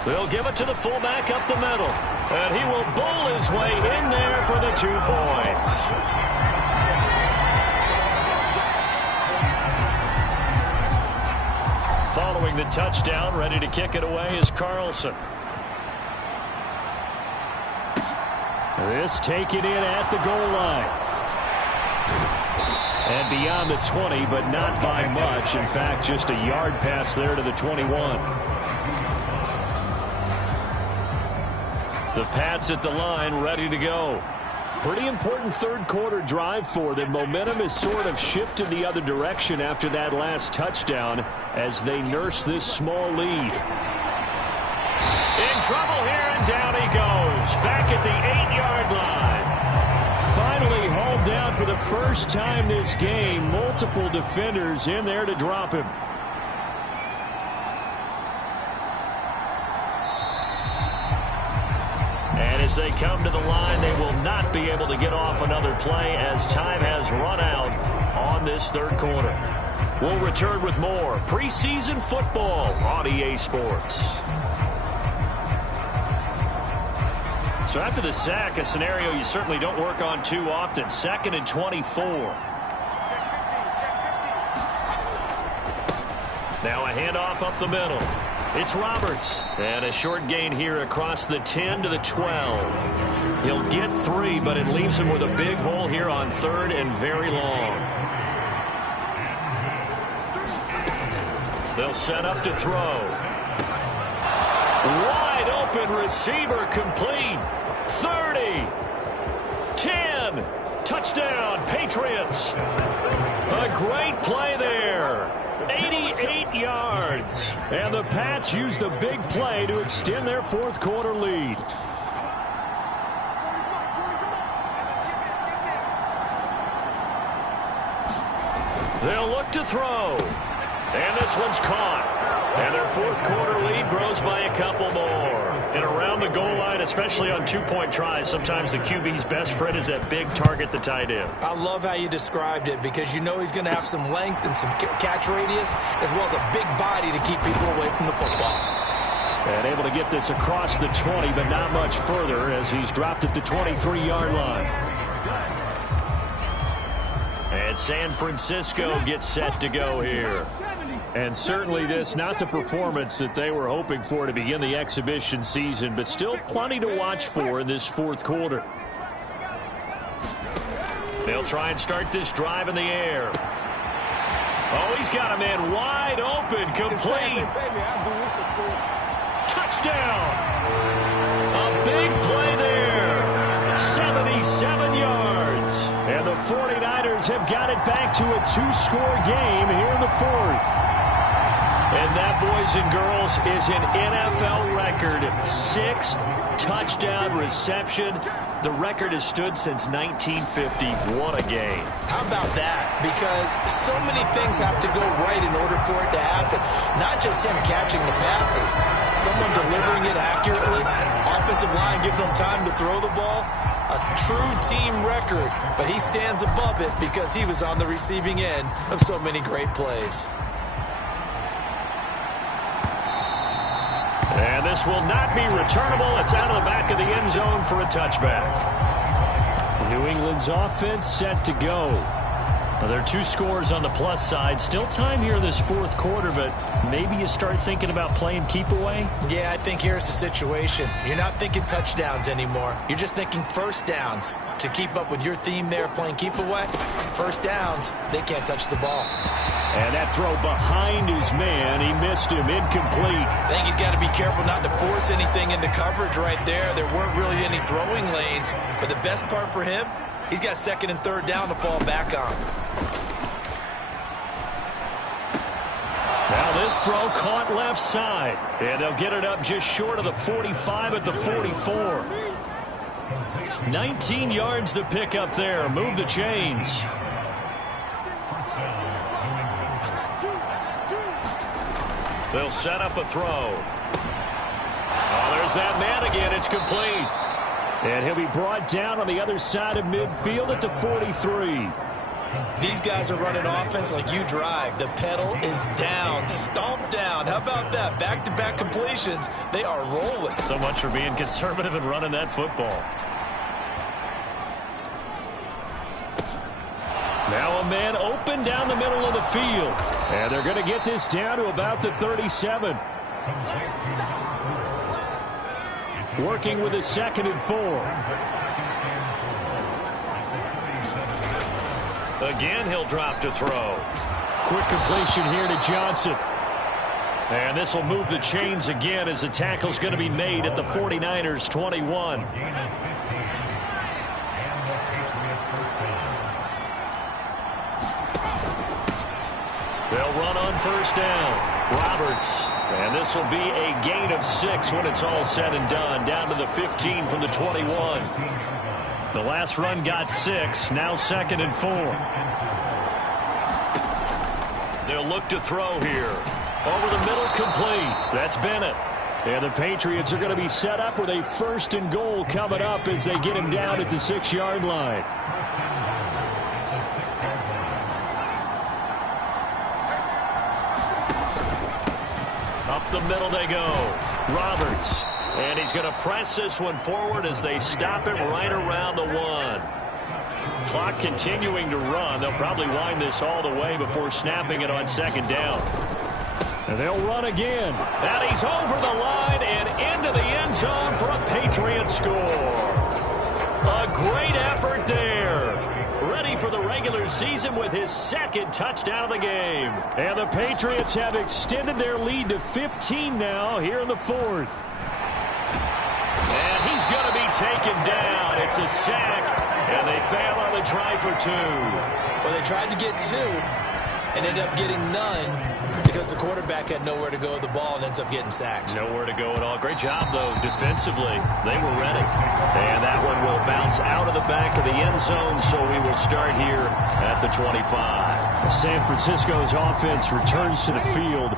They'll give it to the fullback up the middle. And he will bowl his way in there for the 2 points. Following the touchdown, ready to kick it away is Carlson. This taken in at the goal line. And beyond the 20, but not by much. In fact, just a yard pass there to the 21. The Pats at the line, ready to go. Pretty important third quarter drive for them. Momentum has sort of shifted the other direction after that last touchdown as they nurse this small lead. In trouble here, and down he goes. Back at the 8-yard line. Finally hauled down for the first time this game. Multiple defenders in there to drop him. And as they come to the line, they will not be able to get off another play as time has run out on this third quarter. We'll return with more preseason football on EA Sports. So after the sack, a scenario you certainly don't work on too often. 2nd and 24. Now a handoff up the middle. It's Roberts. And a short gain here across the 10 to the 12. He'll get 3, but it leaves him with a big hole here on 3rd and very long. They'll set up to throw. Wide open receiver complete. 30. 10. Touchdown, Patriots. A great play there. 88 yards. And the Pats use the big play to extend their fourth quarter lead. They'll look to throw. And this one's caught. And their fourth quarter lead grows by a couple more. And around the goal line, especially on 2-point tries, sometimes the QB's best friend is that big target, the tight end. I love how you described it because you know he's going to have some length and some catch radius as well as a big body to keep people away from the football. And able to get this across the 20, but not much further as he's dropped at the 23-yard line. And San Francisco gets set to go here. And certainly this not the performance that they were hoping for to begin the exhibition season, but still plenty to watch for in this fourth quarter. They'll try and start this drive in the air. Oh, he's got a man wide open, complete. Touchdown. A big play there. 77 yards. And the 49ers have got it back to a 2-score game here in the fourth. And that, boys and girls, is an NFL record. 6th touchdown reception. The record has stood since 1950. What a game. How about that? Because so many things have to go right in order for it to happen. Not just him catching the passes. Someone delivering it accurately. Offensive line giving them time to throw the ball. A true team record. But he stands above it because he was on the receiving end of so many great plays. And this will not be returnable. It's out of the back of the end zone for a touchback. New England's offense set to go. Now, there are 2 scores on the plus side. Still time here in this fourth quarter, but maybe you start thinking about playing keep away? Yeah, I think here's the situation. You're not thinking touchdowns anymore. You're just thinking first downs. To keep up with your theme there, playing keep away, first downs, they can't touch the ball. And that throw behind his man, he missed him, incomplete. I think he's got to be careful not to force anything into coverage right there. There weren't really any throwing lanes, but the best part for him, he's got second and third down to fall back on. Now this throw caught left side, and they'll get it up just short of the 45 at the 44. 19 yards to pick up there. Move the chains. They'll set up a throw. Oh, there's that man again. It's complete. And he'll be brought down on the other side of midfield at the 43. These guys are running offense like you drive. The pedal is down, stomp down. How about that? Back-to-back completions. They are rolling. So much for being conservative and running that football. Now a man open down the middle of the field. And they're going to get this down to about the 37. Working with a 2nd and 4. Again, he'll drop to throw. Quick completion here to Johnson. And this will move the chains again as the tackle's going to be made at the 49ers 21. They'll run on first down. Roberts. And this will be a gain of 6 when it's all said and done. Down to the 15 from the 21. The last run got 6. Now 2nd and 4. They'll look to throw here. Over the middle, complete. That's Bennett. And the Patriots are going to be set up with a 1st and goal coming up as they get him down at the 6-yard line. Up the middle they go. Roberts. And he's going to press this one forward as they stop it right around the 1. Clock continuing to run. They'll probably wind this all the way before snapping it on 2nd down. And they'll run again. And he's over the line and into the end zone for a Patriot score. A great effort there. Ready for the regular season with his 2nd touchdown of the game. And the Patriots have extended their lead to 15 now here in the 4th. And he's going to be taken down. It's a sack, and they fail on the try for 2. Well, they tried to get 2 and ended up getting none because the quarterback had nowhere to go with the ball and ends up getting sacked. Nowhere to go at all. Great job, though, defensively. They were ready. And that one will bounce out of the back of the end zone, so we will start here at the 25. San Francisco's offense returns to the field.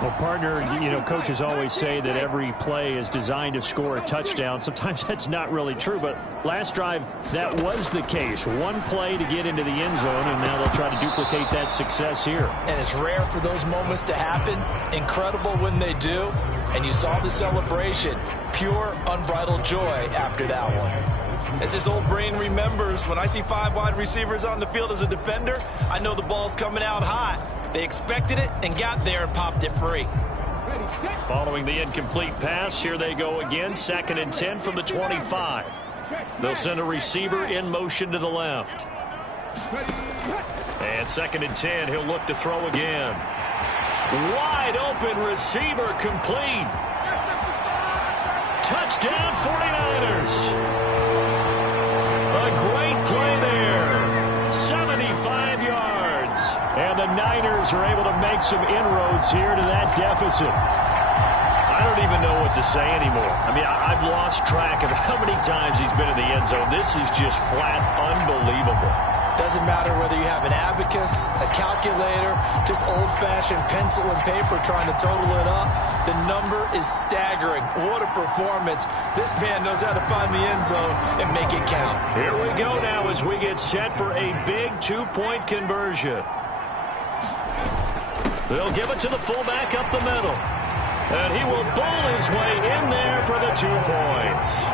Well, partner, coaches always say that every play is designed to score a touchdown. Sometimes that's not really true, but last drive, that was the case. One play to get into the end zone, and now they'll try to duplicate that success here. And it's rare for those moments to happen. Incredible when they do. And you saw the celebration. Pure, unbridled joy after that one. As his old brain remembers, when I see 5 wide receivers on the field as a defender, I know the ball's coming out hot. They expected it and got there and popped it free. Following the incomplete pass, here they go again. 2nd and 10 from the 25. They'll send a receiver in motion to the left. And 2nd and 10, he'll look to throw again. Wide open receiver, complete. Touchdown 49ers. A great play there. 75 yards. And the Niners are able to make some inroads here to that deficit. I don't even know what to say anymore. I mean, I've lost track of how many times he's been in the end zone. This is just flat unbelievable. Doesn't matter whether you have an abacus, a calculator, just old-fashioned pencil and paper trying to total it up. The number is staggering. What a performance. This man knows how to find the end zone and make it count. Here we go now as we get set for a big 2-point conversion. They'll give it to the fullback up the middle. And he will bowl his way in there for the 2 points.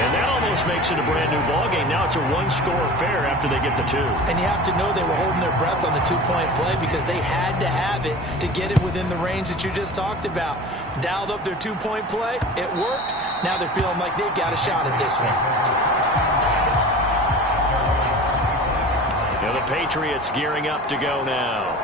And that almost makes it a brand new ball game. Now it's a one-score affair after they get the two. And you have to know they were holding their breath on the two-point play because they had to have it to get it within the range that you just talked about. Dialed up their two-point play. It worked. Now they're feeling like they've got a shot at this one. Now the Patriots gearing up to go now.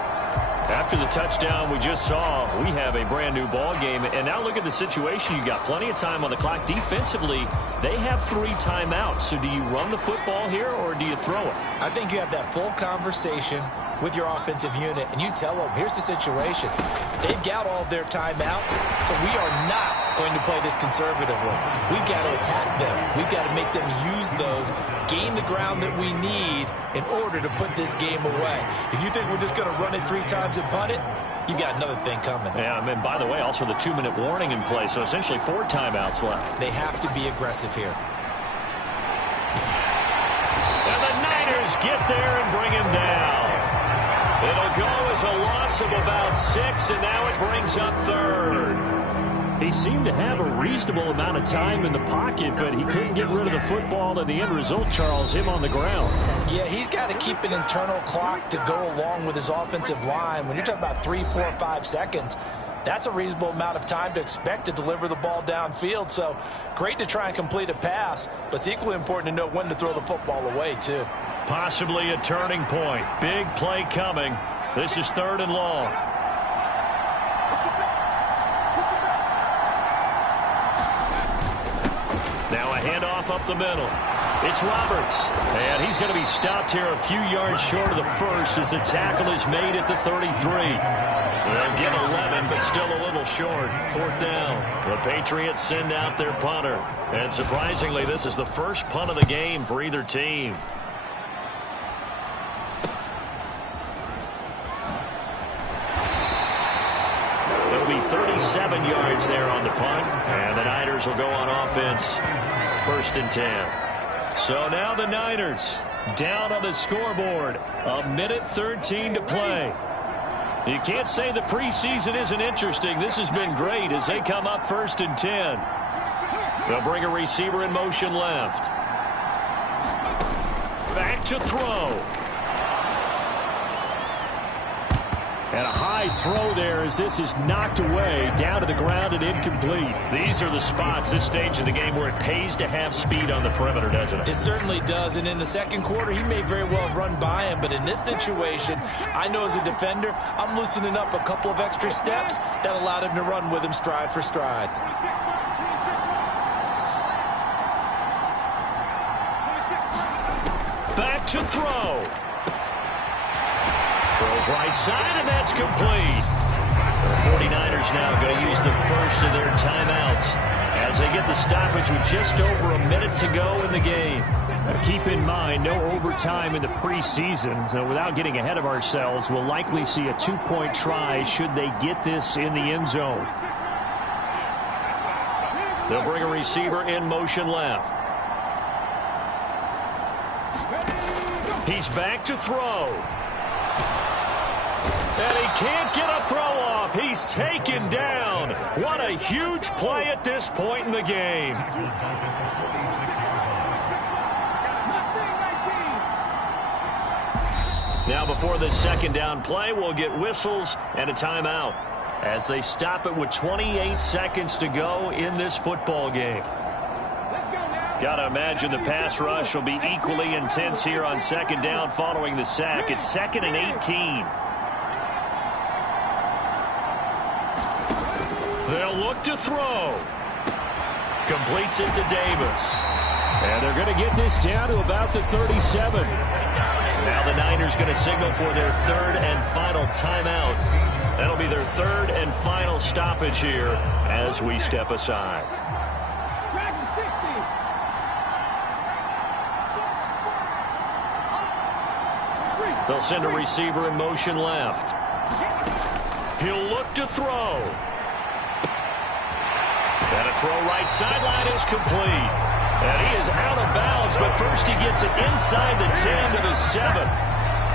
After the touchdown we just saw, we have a brand new ball game. And now look at the situation. You got plenty of time on the clock. Defensively, they have 3 timeouts. So do you run the football here or do you throw it? I think you have that full conversation with your offensive unit, and you tell them, here's the situation. They've got all of their timeouts, so we are not going to play this conservatively. We've got to attack them. We've got to make them use those, gain the ground that we need in order to put this game away. If you think we're just going to run it 3 times and punt it, you got another thing coming. Yeah, and by the way, also the 2-minute warning in play, so essentially 4 timeouts left. They have to be aggressive here. And the Niners get there and bring him down. It'll go as a loss of about 6, and now it brings up 3rd. He seemed to have a reasonable amount of time in the pocket, but he couldn't get rid of the football, and the end result, Charles, him on the ground. Yeah, he's got to keep an internal clock to go along with his offensive line. When you're talking about 3, 4, 5 seconds, that's a reasonable amount of time to expect to deliver the ball downfield. So great to try and complete a pass, but it's equally important to know when to throw the football away, too. Possibly a turning point. Big play coming. This is 3rd and long. Now a handoff up the middle. It's Roberts. And he's going to be stopped here a few yards short of the first as the tackle is made at the 33. They'll get 11, but still a little short. 4th down. The Patriots send out their punter. And surprisingly, this is the first punt of the game for either team. It'll be 37 yards there on the punt. And the Niners will go on offense. 1st and 10. So now the Niners down on the scoreboard. 1:13 to play. You can't say the preseason isn't interesting. This has been great as they come up 1st and 10. They'll bring a receiver in motion left. Back to throw. And a high throw there as this is knocked away down to the ground and incomplete. These are the spots, this stage of the game, where it pays to have speed on the perimeter, doesn't it? It certainly does. And in the second quarter, he may very well run by him. But in this situation, I know as a defender, I'm loosening up a couple of extra steps that allowed him to run with him stride for stride. Back to throw. Throws right side, and that's complete. The 49ers now going to use the first of their timeouts as they get the stoppage with just over a minute to go in the game. Now keep in mind, no overtime in the preseason, so without getting ahead of ourselves, we'll likely see a 2-point try should they get this in the end zone. They'll bring a receiver in motion left. He's back to throw. And he can't get a throw off. He's taken down. What a huge play at this point in the game. Now before the 2nd down play, we'll get whistles and a timeout as they stop it with 28 seconds to go in this football game. Got to imagine the pass rush will be equally intense here on 2nd down following the sack. It's 2nd and 18. They'll look to throw. Completes it to Davis. And they're going to get this down to about the 37. Now the Niners going to signal for their 3rd and final timeout. That'll be their 3rd and final stoppage here as we step aside. They'll send a receiver in motion left. He'll look to throw. And a throw right sideline is complete. And he is out of bounds, but first he gets it inside the 10 to the 7.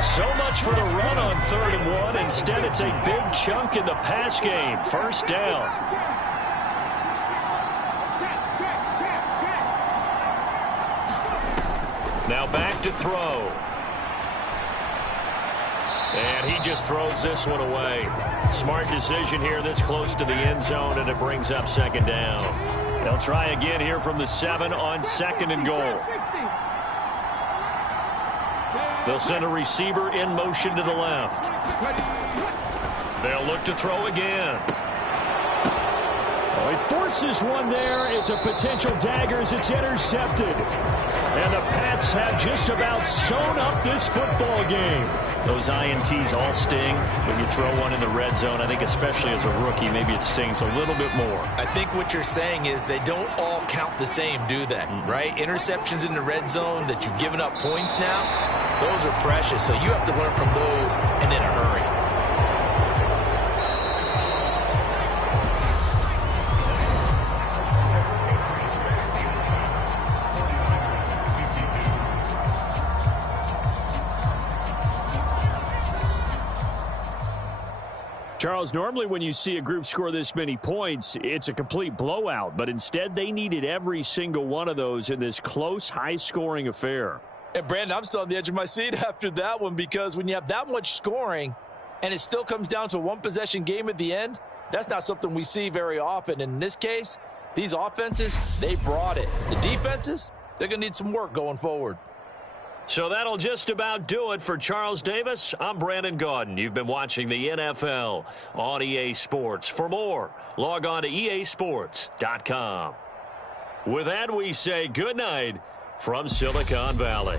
So much for the run on 3rd and 1. Instead, it's a big chunk in the pass game. 1st down. Now back to throw. And he just throws this one away. Smart decision here this close to the end zone, and it brings up second down. They'll try again here from the 7 on second and goal. They'll send a receiver in motion to the left. They'll look to throw again. Oh, he forces one there. It's a potential dagger as it's intercepted. And the Pats have just about sewn up this football game. Those INTs all sting when you throw one in the red zone. I think especially as a rookie, maybe it stings a little bit more. I think what you're saying is they don't all count the same, do they? Right? Interceptions in the red zone that you've given up points now, those are precious. So you have to learn from those and in a hurry. Charles, normally when you see a group score this many points, it's a complete blowout. But instead, they needed every single one of those in this close, high-scoring affair. And, Brandon, I'm still on the edge of my seat after that one because when you have that much scoring and it still comes down to a one-possession game at the end, that's not something we see very often. And in this case, these offenses, they brought it. The defenses, they're going to need some work going forward. So that'll just about do it for Charles Davis. I'm Brandon Gaudin. You've been watching the NFL on EA Sports. For more, log on to easports.com. With that, we say good night from Silicon Valley.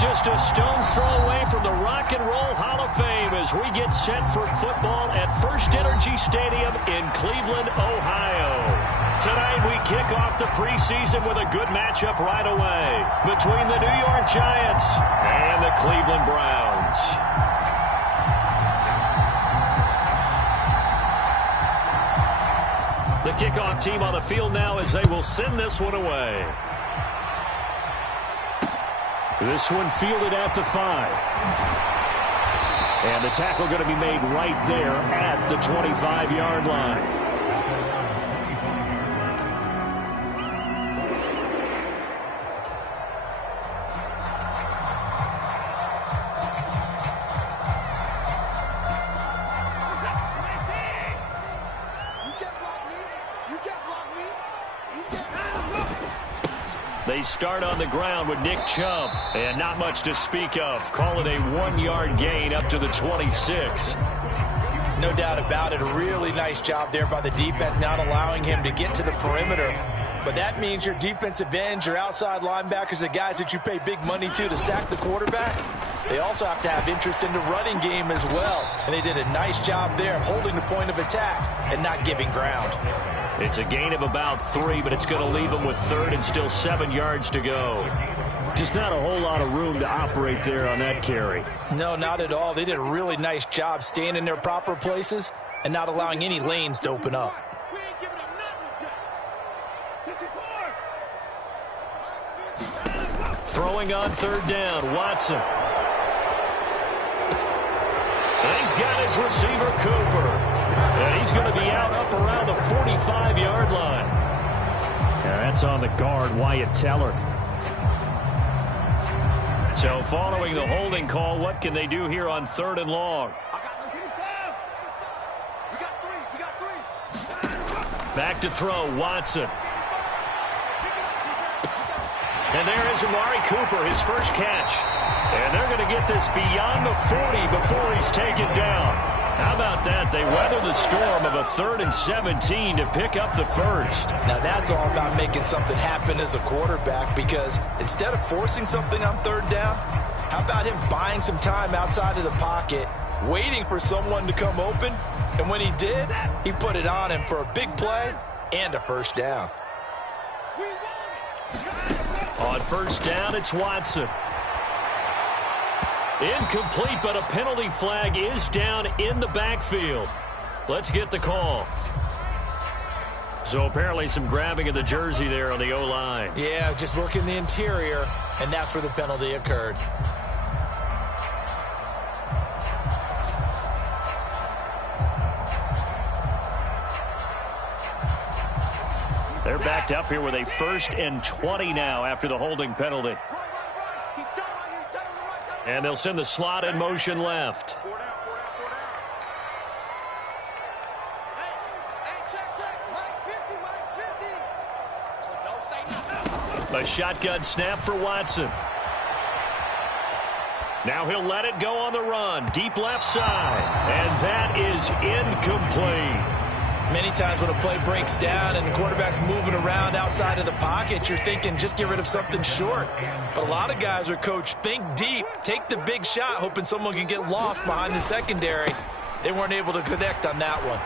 just a stone's throw away from the Rock and Roll Hall of Fame as we get set for football at First Energy Stadium in Cleveland, Ohio. Tonight we kick off the preseason with a good matchup right away between the New York Giants and the Cleveland Browns. The kickoff team on the field now as they will send this one away. This one fielded at the 5. And the tackle going to be made right there at the 25-yard line. They start on the ground with Nick Chubb, and not much to speak of. Call it a 1-yard gain up to the 26. No doubt about it. A really nice job there by the defense, not allowing him to get to the perimeter. But that means your defensive ends, your outside linebackers, the guys that you pay big money to sack the quarterback, they also have to have interest in the running game as well. And they did a nice job there holding the point of attack and not giving ground. It's a gain of about 3, but it's going to leave them with 3rd and still 7 yards to go. Just not a whole lot of room to operate there on that carry. No, not at all. They did a really nice job staying in their proper places and not allowing any lanes to open up. Throwing on 3rd down, Watson. And he's got his receiver, Cooper. And he's going to be out up around the 45-yard line. And that's on the guard, Wyatt Teller. So following the holding call, what can they do here on 3rd and long? Back to throw, Watson. And there is Amari Cooper, his first catch. And they're going to get this beyond the 40 before he's taken down. How about that? They weather the storm of a 3rd and 17 to pick up the first. Now that's all about making something happen as a quarterback, because instead of forcing something on 3rd down, how about him buying some time outside of the pocket, waiting for someone to come open, and when he did, he put it on him for a big play and a first down. On 1st down, it's Watson. Incomplete, but a penalty flag is down in the backfield. Let's get the call. So apparently some grabbing of the jersey there on the O-line. Yeah, just look in the interior, and that's where the penalty occurred. They're backed up here with a 1st and 20 now after the holding penalty. And they'll send the slot in motion left. A shotgun snap for Watson. Now he'll let it go on the run. Deep left side. And that is incomplete. Many times when a play breaks down and the quarterback's moving around outside of the pocket, you're thinking just get rid of something short. But a lot of guys are coached, think deep, take the big shot, hoping someone can get lost behind the secondary. They weren't able to connect on that one.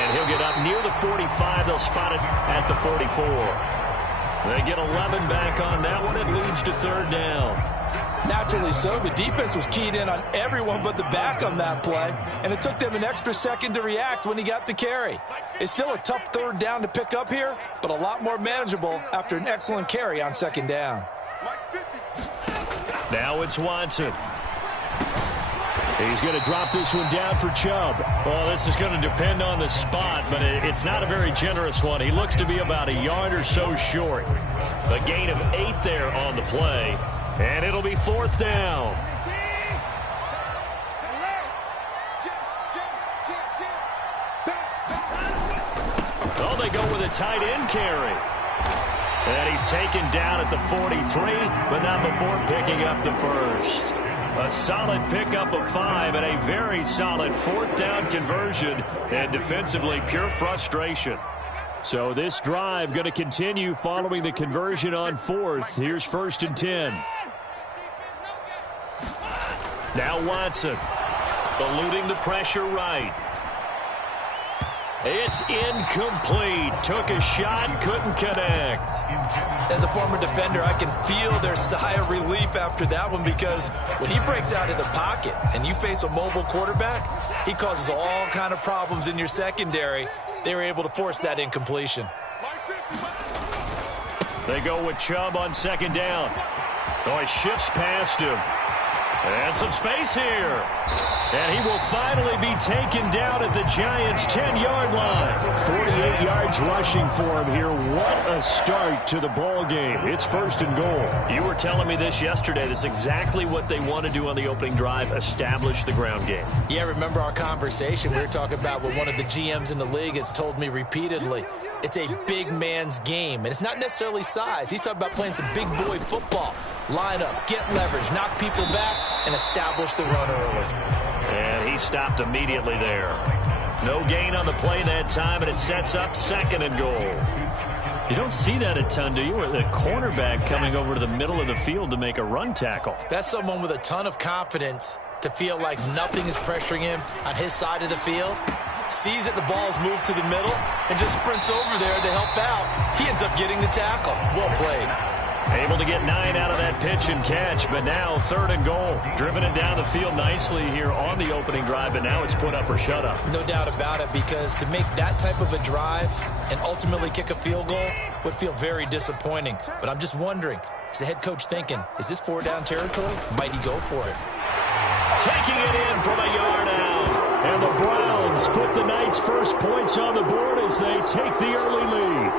And he'll get up near the 45. They'll spot it at the 44. They get 11 back on that one. It leads to 3rd down. Naturally so. The defense was keyed in on everyone but the back on that play, and it took them an extra second to react when he got the carry. It's still a tough 3rd down to pick up here, but a lot more manageable after an excellent carry on 2nd down. Now it's Watson. He's going to drop this one down for Chubb. Well, this is going to depend on the spot, but it's not a very generous one. He looks to be about a yard or so short. A gain of 8 there on the play. And it'll be 4th down. Oh, they go with a tight end carry. And he's taken down at the 43, but not before picking up the first. A solid pickup of 5 and a very solid 4th down conversion. And defensively, pure frustration. So this drive going to continue following the conversion on fourth. Here's 1st and 10. Now Watson, eluding the pressure right. It's incomplete. Took a shot, couldn't connect. As a former defender, I can feel their sigh of relief after that one, because when he breaks out of the pocket and you face a mobile quarterback, he causes all kind of problems in your secondary. They were able to force that incompletion. They go with Chubb on 2nd down. Oh, he shifts past him. And some space here. And he will finally be taken down at the Giants' 10-yard line. 48 yards rushing for him here. What a start to the ball game. It's 1st and goal. You were telling me this yesterday. This is exactly what they want to do on the opening drive, establish the ground game. Yeah, remember our conversation? We were talking about what one of the GMs in the league has told me repeatedly. It's a big man's game, and it's not necessarily size. He's talking about playing some big boy football. Line up, get leverage, knock people back, and establish the run early. And he stopped immediately there. No gain on the play that time, and it sets up 2nd and goal. You don't see that a ton, do you? With a cornerback coming over to the middle of the field to make a run tackle. That's someone with a ton of confidence to feel like nothing is pressuring him on his side of the field. Sees that the ball's moved to the middle and just sprints over there to help out. He ends up getting the tackle. Well played. Able to get 9 out of that pitch and catch, but now 3rd and goal. Driven it down the field nicely here on the opening drive, but now it's put up or shut up. No doubt about it, because to make that type of a drive and ultimately kick a field goal would feel very disappointing. But I'm just wondering, is the head coach thinking, is this 4-down territory? Might he go for it? Taking it in from a yard out. And the Browns put the Knights' first points on the board as they take the early lead.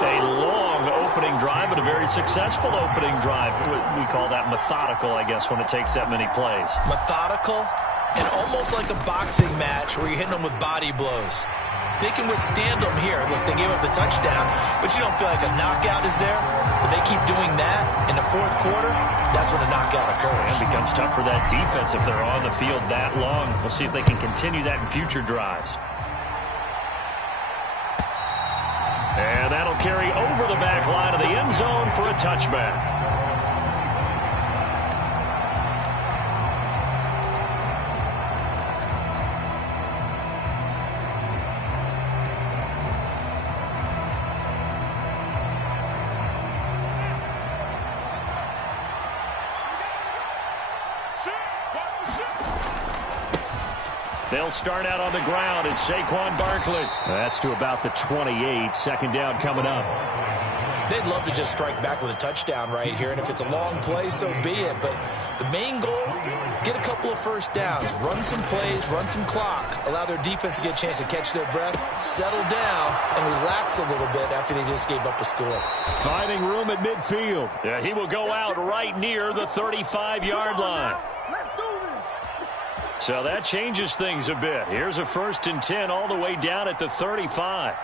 A long opening drive, but a very successful opening drive. We call that methodical, I guess, when it takes that many plays. Methodical and almost like a boxing match where you're hitting them with body blows. They can withstand them here. Look, they gave up the touchdown, but you don't feel like a knockout is there. But they keep doing that in the 4th quarter. That's when the knockout occurs. And it becomes tough for that defense if they're on the field that long. We'll see if they can continue that in future drives. And that'll carry over the back line of the end zone for a touchback. They'll start out on the ground. It's Saquon Barkley. That's to about the 28. 2nd down coming up. They'd love to just strike back with a touchdown right here, and if it's a long play, so be it. But the main goal, get a couple of first downs, run some plays, run some clock, allow their defense to get a chance to catch their breath, settle down, and relax a little bit after they just gave up a score. Finding room at midfield. Yeah, he will go out right near the 35-yard line. So that changes things a bit. Here's a 1st and 10 all the way down at the 35.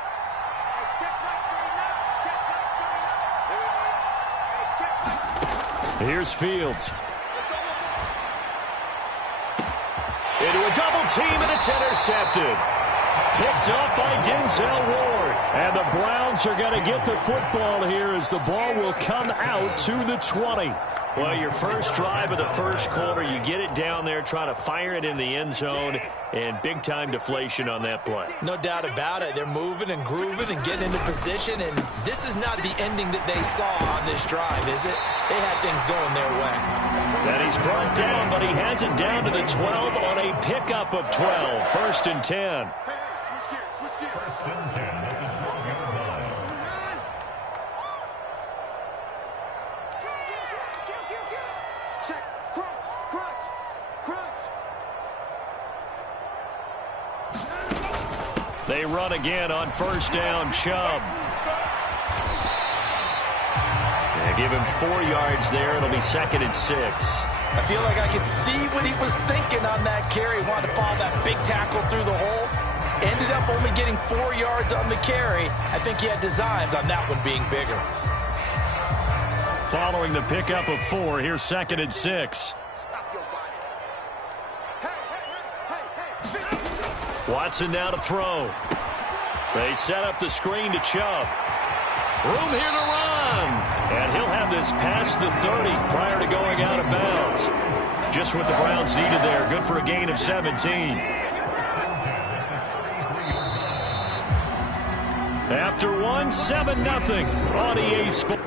Here's Fields. Into a double team, and it's intercepted. Picked up by Denzel Ward. And the Browns are going to get the football here as the ball will come out to the 20. Well, your first drive of the 1st quarter, you get it down there, try to fire it in the end zone, and big-time deflation on that play. No doubt about it. They're moving and grooving and getting into position, and this is not the ending that they saw on this drive, is it? They had things going their way. And he's brought down, but he has it down to the 12 on a pickup of 12. 1st and 10. They run again on 1st down. Chubb. They give him 4 yards there. It'll be 2nd and 6. I feel like I could see what he was thinking on that carry. He wanted to follow that big tackle through the hole. Ended up only getting 4 yards on the carry. I think he had designs on that one being bigger. Following the pickup of 4, here's 2nd and 6. Watson now to throw. They set up the screen to Chubb. Room here to run. And he'll have this past the 30 prior to going out of bounds. Just what the Browns needed there. Good for a gain of 17. After one, 7-0 on EA Sports.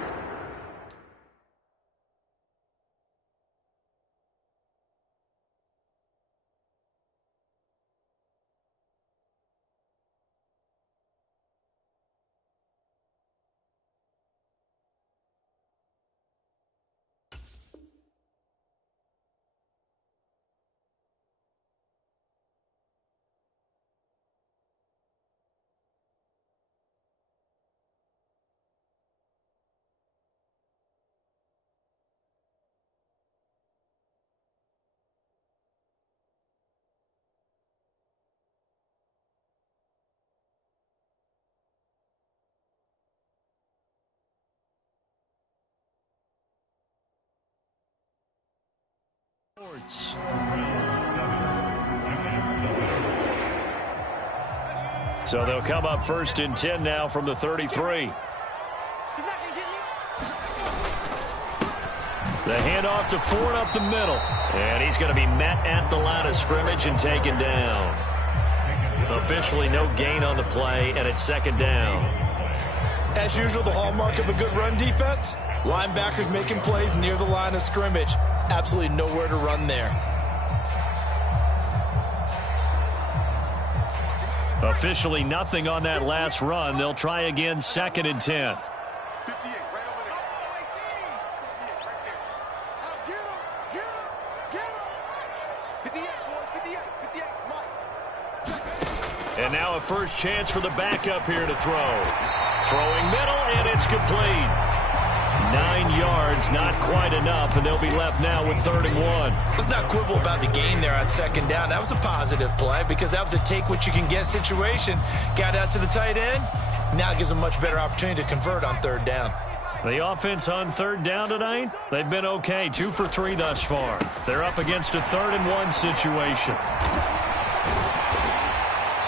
So they'll come up 1st and 10 now from the 33. The handoff to Ford up the middle. And he's going to be met at the line of scrimmage and taken down. Officially no gain on the play, and it's 2nd down. As usual, the hallmark of a good run defense, linebackers making plays near the line of scrimmage. Absolutely nowhere to run there. Officially nothing on that last run. They'll try again 2nd and 10. And now a first chance for the backup here to throw. Throwing middle, and it's complete. 9 yards, not quite enough, and they'll be left now with 3rd and 1. Let's not quibble about the gain there on 2nd down. That was a positive play because that was a take-what-you-can-get situation. Got out to the tight end. Now it gives them a much better opportunity to convert on 3rd down. The offense on 3rd down tonight, they've been okay. 2 for 3 thus far. They're up against a 3rd and 1 situation.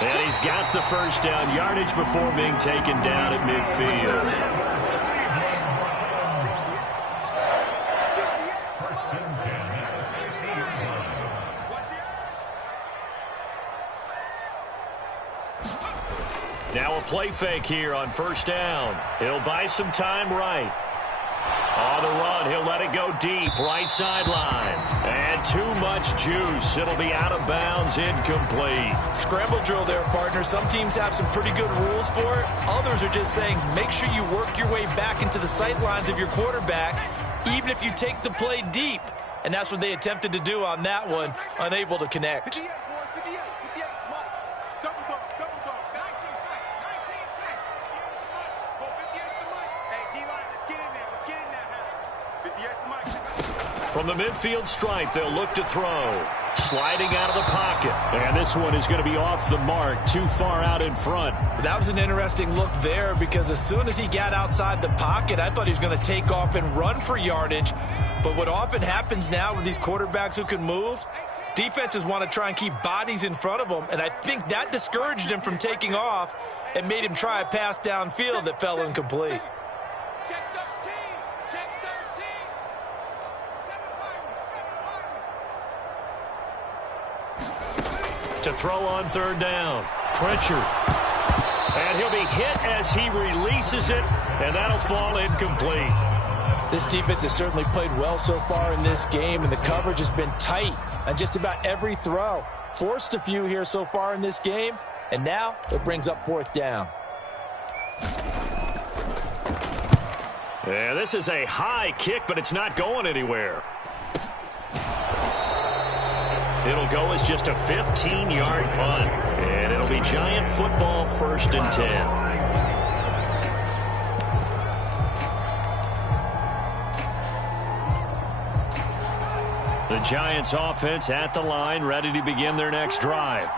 And he's got the first down yardage before being taken down at midfield. Now a play fake here on 1st down. He'll buy some time right. On the run, he'll let it go deep, right sideline. And too much juice. It'll be out of bounds, incomplete. Scramble drill there, partner. Some teams have some pretty good rules for it. Others are just saying, make sure you work your way back into the sight lines of your quarterback, even if you take the play deep. And that's what they attempted to do on that one, unable to connect. From the midfield stripe, they'll look to throw. Sliding out of the pocket. And this one is going to be off the mark, too far out in front. That was an interesting look there because as soon as he got outside the pocket, I thought he was going to take off and run for yardage. But what often happens now with these quarterbacks who can move, defenses want to try and keep bodies in front of them. And I think that discouraged him from taking off and made him try a pass downfield that fell incomplete. To throw on 3rd down. Pritchard. And he'll be hit as he releases it, and that'll fall incomplete. This defense has certainly played well so far in this game, and the coverage has been tight on just about every throw. Forced a few here so far in this game, and now it brings up 4th down. Yeah, this is a high kick, but it's not going anywhere. It'll go as just a 15-yard punt, and it'll be Giant football 1st and 10. The Giants offense at the line, ready to begin their next drive.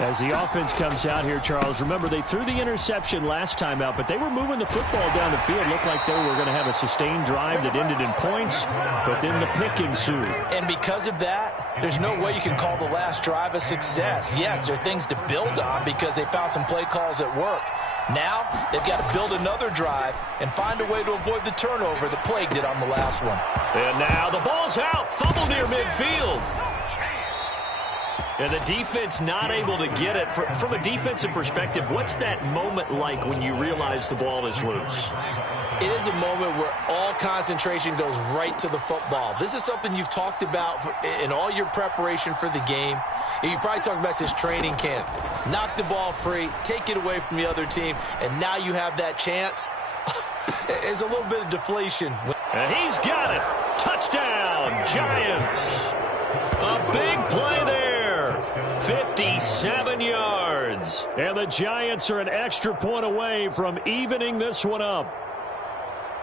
As the offense comes out here, Charles, remember they threw the interception last time out, but they were moving the football down the field. Looked like they were going to have a sustained drive that ended in points, but then the pick ensued. And because of that, there's no way you can call the last drive a success. Yes, there are things to build on because they found some play calls that work. Now, they've got to build another drive and find a way to avoid the turnover that plagued it on the last one. And now the ball's out. Fumble near midfield. And the defense not able to get it. From a defensive perspective, what's that moment like when you realize the ball is loose? It is a moment where all concentration goes right to the football. This is something you've talked about in all your preparation for the game. You probably talked about this training camp. Knock the ball free, take it away from the other team, and now you have that chance. There's a little bit of deflation. And he's got it. Touchdown, Giants. A big play there. 57 yards. And the Giants are an extra point away from evening this one up.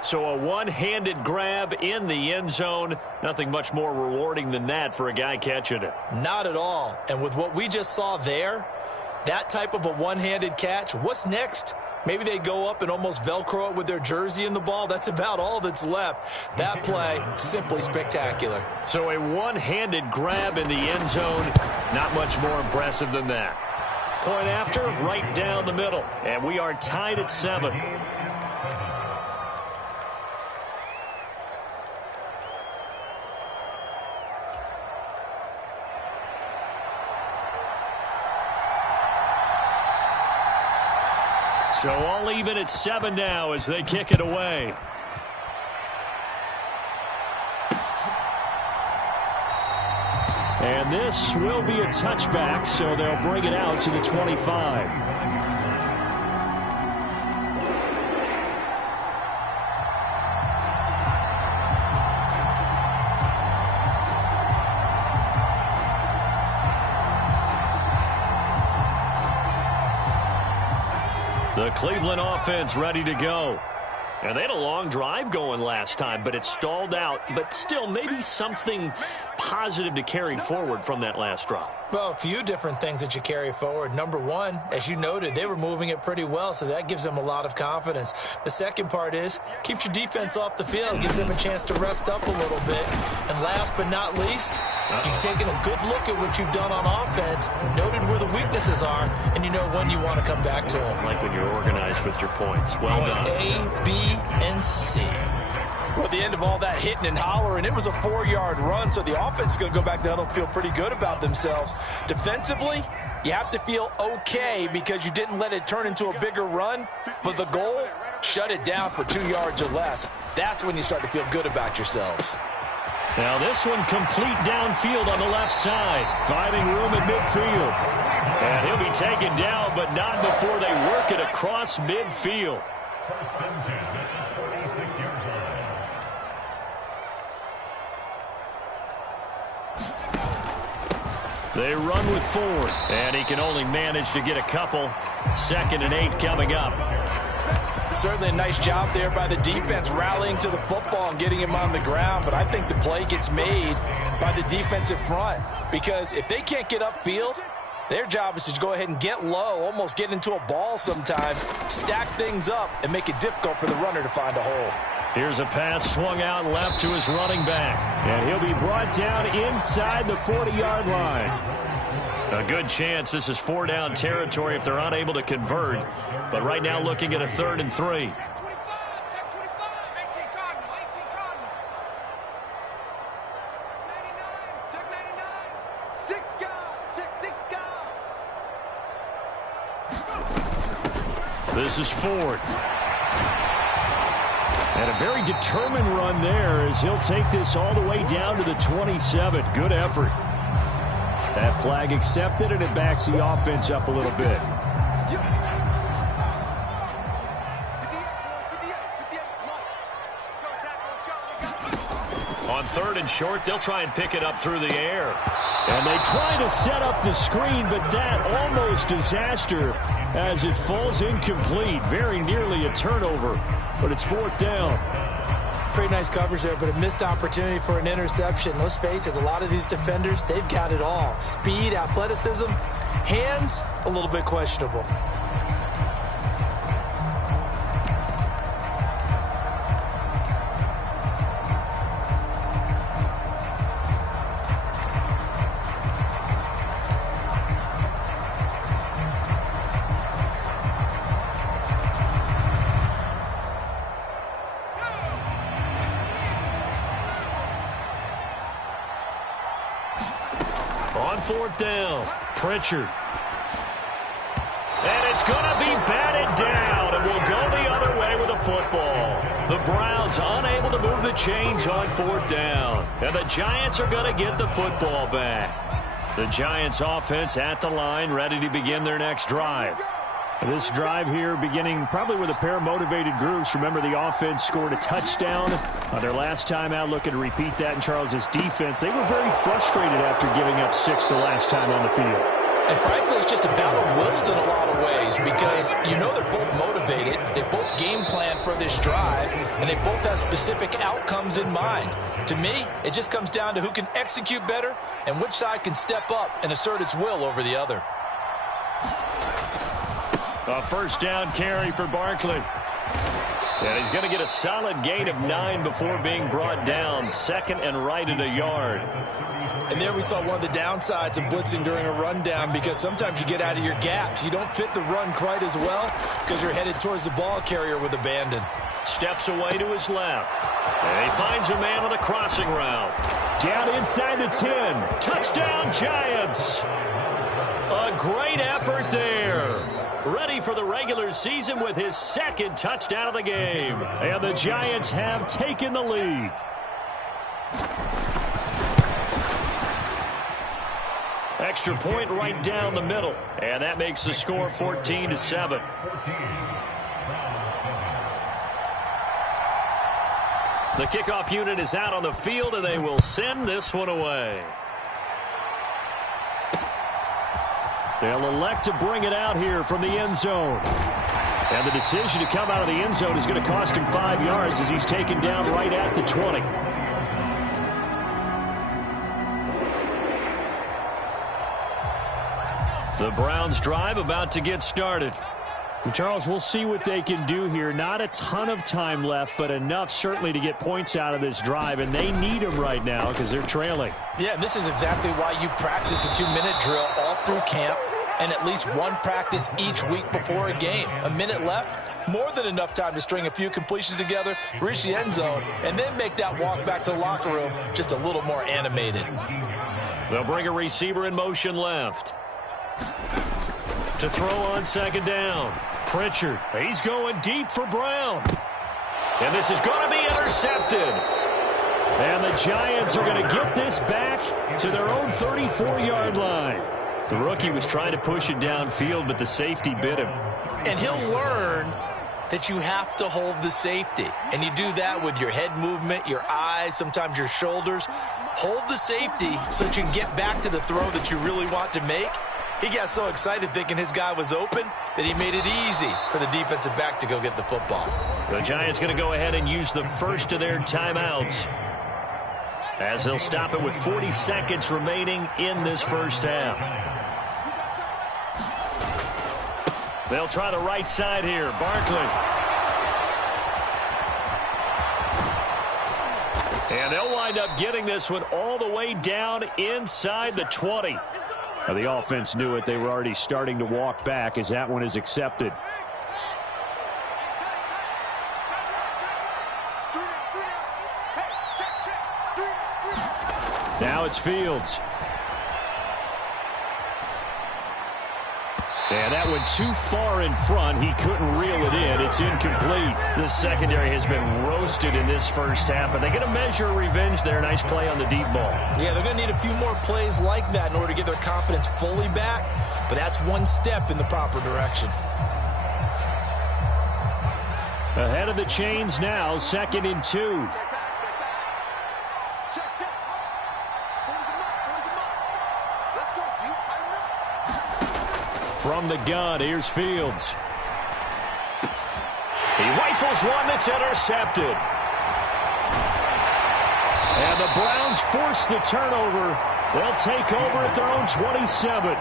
So a one-handed grab in the end zone. Nothing much more rewarding than that for a guy catching it. Not at all. And with what we just saw there, that type of a one-handed catch, what's next? Maybe they go up and almost Velcro it with their jersey in the ball. That's about all that's left. That play, simply spectacular. So a one-handed grab in the end zone, not much more impressive than that. Point after, right down the middle. And we are tied at 7. So all even at 7 now as they kick it away. And this will be a touchback, so they'll bring it out to the 25. The Cleveland offense ready to go. And they had a long drive going last time, but it stalled out. But still, maybe something positive to carry forward from that last drive. Well, a few different things that you carry forward. Number one, as you noted, they were moving it pretty well, so that gives them a lot of confidence. The second part is, keeps your defense off the field, gives them a chance to rest up a little bit. And last but not least, you've taken a good look at what you've done on offense, noted where the weaknesses are, and you know when you want to come back to them. Like when you're organized with your points. Well done. A, B, and C. Well, at the end of all that hitting and hollering, it was a 4-yard run, so the offense is going to go back down and feel pretty good about themselves. Defensively, you have to feel okay because you didn't let it turn into a bigger run, but the goal, shut it down for 2 yards or less. That's when you start to feel good about yourselves. Now this one complete downfield on the left side, finding room at midfield. And he'll be taken down, but not before they work it across midfield. They run with Ford, and he can only manage to get a couple. 2nd and 8 coming up. Certainly a nice job there by the defense rallying to the football and getting him on the ground, but I think the play gets made by the defensive front because if they can't get upfield, their job is to go ahead and get low, almost get into a ball sometimes, stack things up, and make it difficult for the runner to find a hole. Here's a pass swung out left to his running back. And he'll be brought down inside the 40-yard line. A good chance this is 4-down territory if they're unable to convert. But right now looking at a 3rd and 3. This is Ford. And a very determined run there as he'll take this all the way down to the 27. Good effort. That flag accepted, and it backs the offense up a little bit. On 3rd and short, they'll try and pick it up through the air. And they try to set up the screen, but that almost disaster as it falls incomplete. Very nearly a turnover, but it's 4th down. Pretty nice coverage there, but a missed opportunity for an interception. Let's face it, a lot of these defenders, they've got it all. Speed, athleticism, hands, a little bit questionable. On fourth down, Pritchard. And it's going to be batted down, and will go the other way with a football. The Browns unable to move the chains on fourth down. And the Giants are going to get the football back. The Giants offense at the line, ready to begin their next drive. This drive here beginning probably with a pair of motivated groups. Remember, the offense scored a touchdown on their last time out, looking to repeat that in Charles's defense. They were very frustrated after giving up 6 the last time on the field. And frankly, it's just a battle of wills in a lot of ways because you know they're both motivated. They both game plan for this drive, and they both have specific outcomes in mind. To me, it just comes down to who can execute better and which side can step up and assert its will over the other. A first down carry for Barkley. And he's going to get a solid gain of 9 before being brought down. Second and right at a yard. And there we saw one of the downsides of blitzing during a rundown because sometimes you get out of your gaps. You don't fit the run quite as well because you're headed towards the ball carrier with abandon. Steps away to his left. And he finds a man on the crossing route. Down inside the 10. Touchdown, Giants. A great effort there. Ready for the regular season with his second touchdown of the game. And the Giants have taken the lead. Extra point right down the middle. And that makes the score 14-7. The kickoff unit is out on the field, and they will send this one away. They'll elect to bring it out here from the end zone. And the decision to come out of the end zone is going to cost him 5 yards as he's taken down right at the 20. The Browns drive about to get started. And Charles, we'll see what they can do here. Not a ton of time left, but enough certainly to get points out of this drive, and they need them right now because they're trailing. Yeah, and this is exactly why you practice a 2-minute drill all through camp and at least one practice each week before a game. A minute left, more than enough time to string a few completions together, reach the end zone, and then make that walk back to the locker room just a little more animated. They'll bring a receiver in motion left. To throw on second down. Pritchard, he's going deep for Brown. And this is going to be intercepted. And the Giants are going to get this back to their own 34-yard line. The rookie was trying to push it downfield, but the safety bit him. And he'll learn that you have to hold the safety. And you do that with your head movement, your eyes, sometimes your shoulders. Hold the safety so that you can get back to the throw that you really want to make. He got so excited thinking his guy was open that he made it easy for the defensive back to go get the football. The Giants going to go ahead and use the first of their timeouts as they'll stop it with 40 seconds remaining in this first half. They'll try the right side here. Barkley. And they'll wind up getting this one all the way down inside the 20. Now, the offense knew it. They were already starting to walk back as that one is accepted. Now it's Fields. And that went too far in front. He couldn't reel it in. It's incomplete. The secondary has been roasted in this first half, but they get a measure of revenge there. Nice play on the deep ball. Yeah, they're going to need a few more plays like that in order to get their confidence fully back, but that's one step in the proper direction. Ahead of the chains now, 2nd and 2. From the gun, here's Fields. He rifles one that's intercepted. Browns force the turnover. They'll take over at their own 27.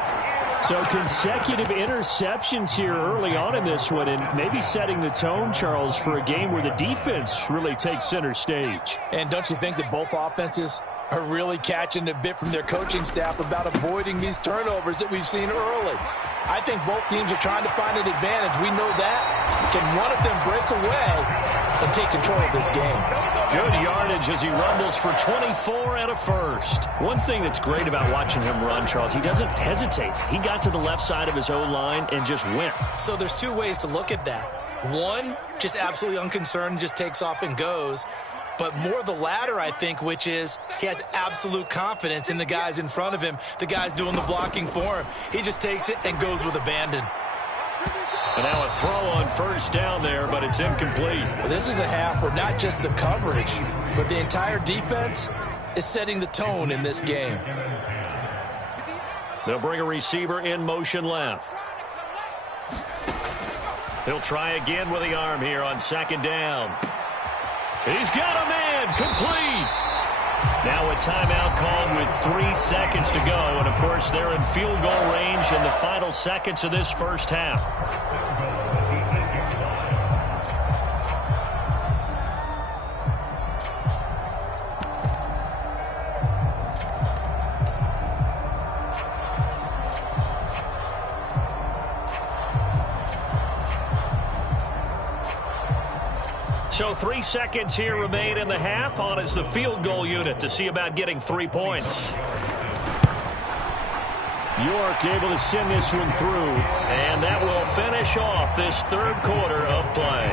So consecutive interceptions here early on in this one, and maybe setting the tone, Charles, for a game where the defense really takes center stage. And don't you think that both offenses are really catching a bit from their coaching staff about avoiding these turnovers that we've seen early? I think both teams are trying to find an advantage. We know that. Can one of them break away and take control of this game? Good yardage as he rumbles for 24 and a first. One thing that's great about watching him run, Charles, he doesn't hesitate. He got to the left side of his O-line and just went. So there's two ways to look at that. One, just absolutely unconcerned, just takes off and goes. But more the latter, I think, which is he has absolute confidence in the guys in front of him, the guys doing the blocking for him. He just takes it and goes with abandon. And now a throw on first down there, but it's incomplete. Well, this is a half where not just the coverage, but the entire defense is setting the tone in this game. They'll bring a receiver in motion left. He'll try again with the arm here on second down. He's got a man, complete. Now a timeout called with 3 seconds to go. And, of course, they're in field goal range in the final seconds of this first half. So 3 seconds here remain in the half. On is the field goal unit to see about getting 3 points. York able to send this one through. And that will finish off this third quarter of play.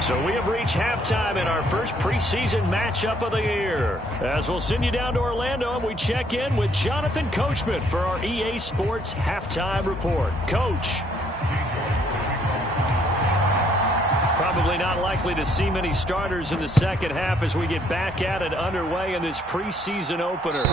So we have reached halftime in our first preseason matchup of the year. As we'll send you down to Orlando and we check in with Jonathan Coachman for our EA Sports Halftime Report. Coach. Probably not likely to see many starters in the second half as we get back at it underway in this preseason opener.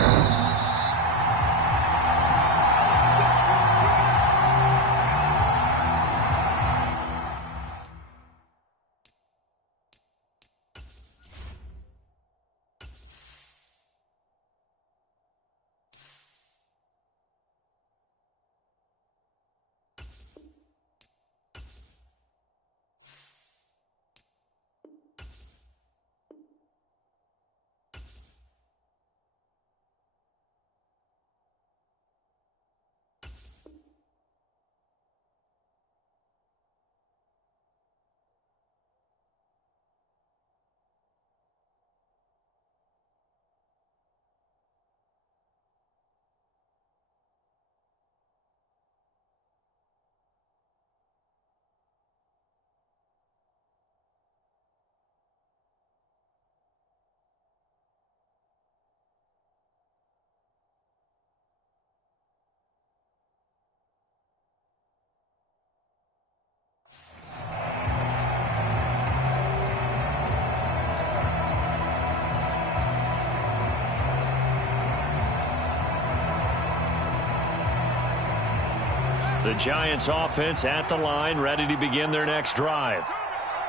The Giants offense at the line, ready to begin their next drive.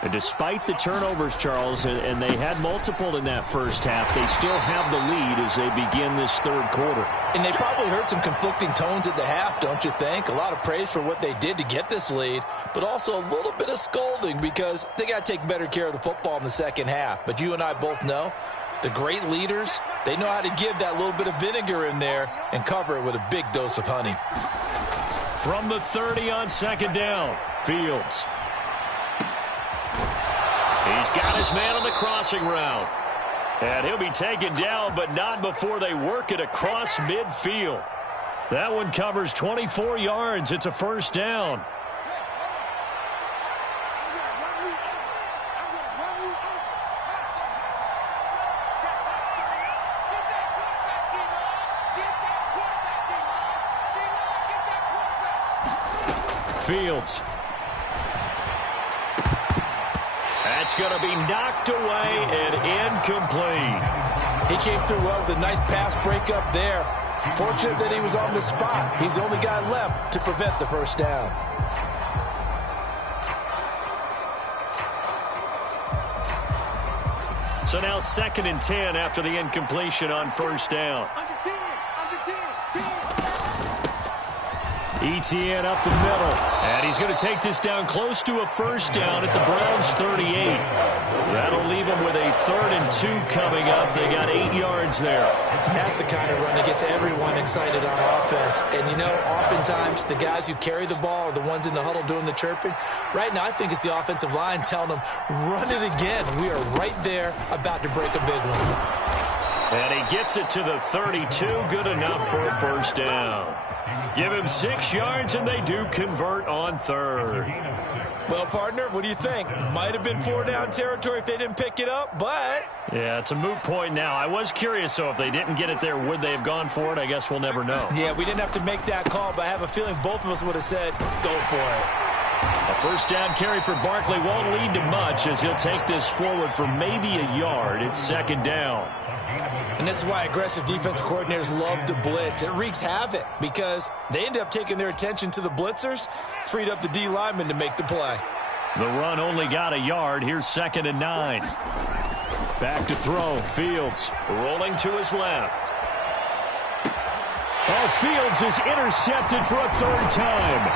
And despite the turnovers, Charles, and they had multiple in that first half, they still have the lead as they begin this third quarter. And they probably heard some conflicting tones at the half, don't you think? A lot of praise for what they did to get this lead, but also a little bit of scolding because they got to take better care of the football in the second half. But you and I both know the great leaders, they know how to give that little bit of vinegar in there and cover it with a big dose of honey. From the 30 on second down, Fields. He's got his man on the crossing route. And he'll be taken down, but not before they work it across midfield. That one covers 24 yards. It's a first down. Fields. That's going to be knocked away and incomplete. He came through well with a nice pass breakup there. Fortunate that he was on the spot. He's the only guy left to prevent the first down. So now 2nd and 10 after the incompletion on first down. ETN up the middle, and he's going to take this down close to a first down at the Browns' 38. That'll leave him with a 3rd and 2 coming up. They got 8 yards there. That's the kind of run that gets everyone excited on offense. And, you know, oftentimes the guys who carry the ball are the ones in the huddle doing the chirping. Right now, I think it's the offensive line telling them, run it again. We are right there about to break a big one. And he gets it to the 32. Good enough for a first down. Give him 6 yards, and they do convert on 3rd. Well, partner, what do you think? Might have been 4-down territory if they didn't pick it up, but... Yeah, it's a moot point now. I was curious, so if they didn't get it there, would they have gone for it? I guess we'll never know. Yeah, we didn't have to make that call, but I have a feeling both of us would have said, go for it. A first down carry for Barkley won't lead to much as he'll take this forward for maybe a yard. It's 2nd down. And this is why aggressive defensive coordinators love to blitz. It wreaks havoc because they end up taking their attention to the blitzers, freed up the D lineman to make the play. The run only got a yard. Here's 2nd and 9. Back to throw. Fields rolling to his left. Oh, Fields is intercepted for a 3rd time.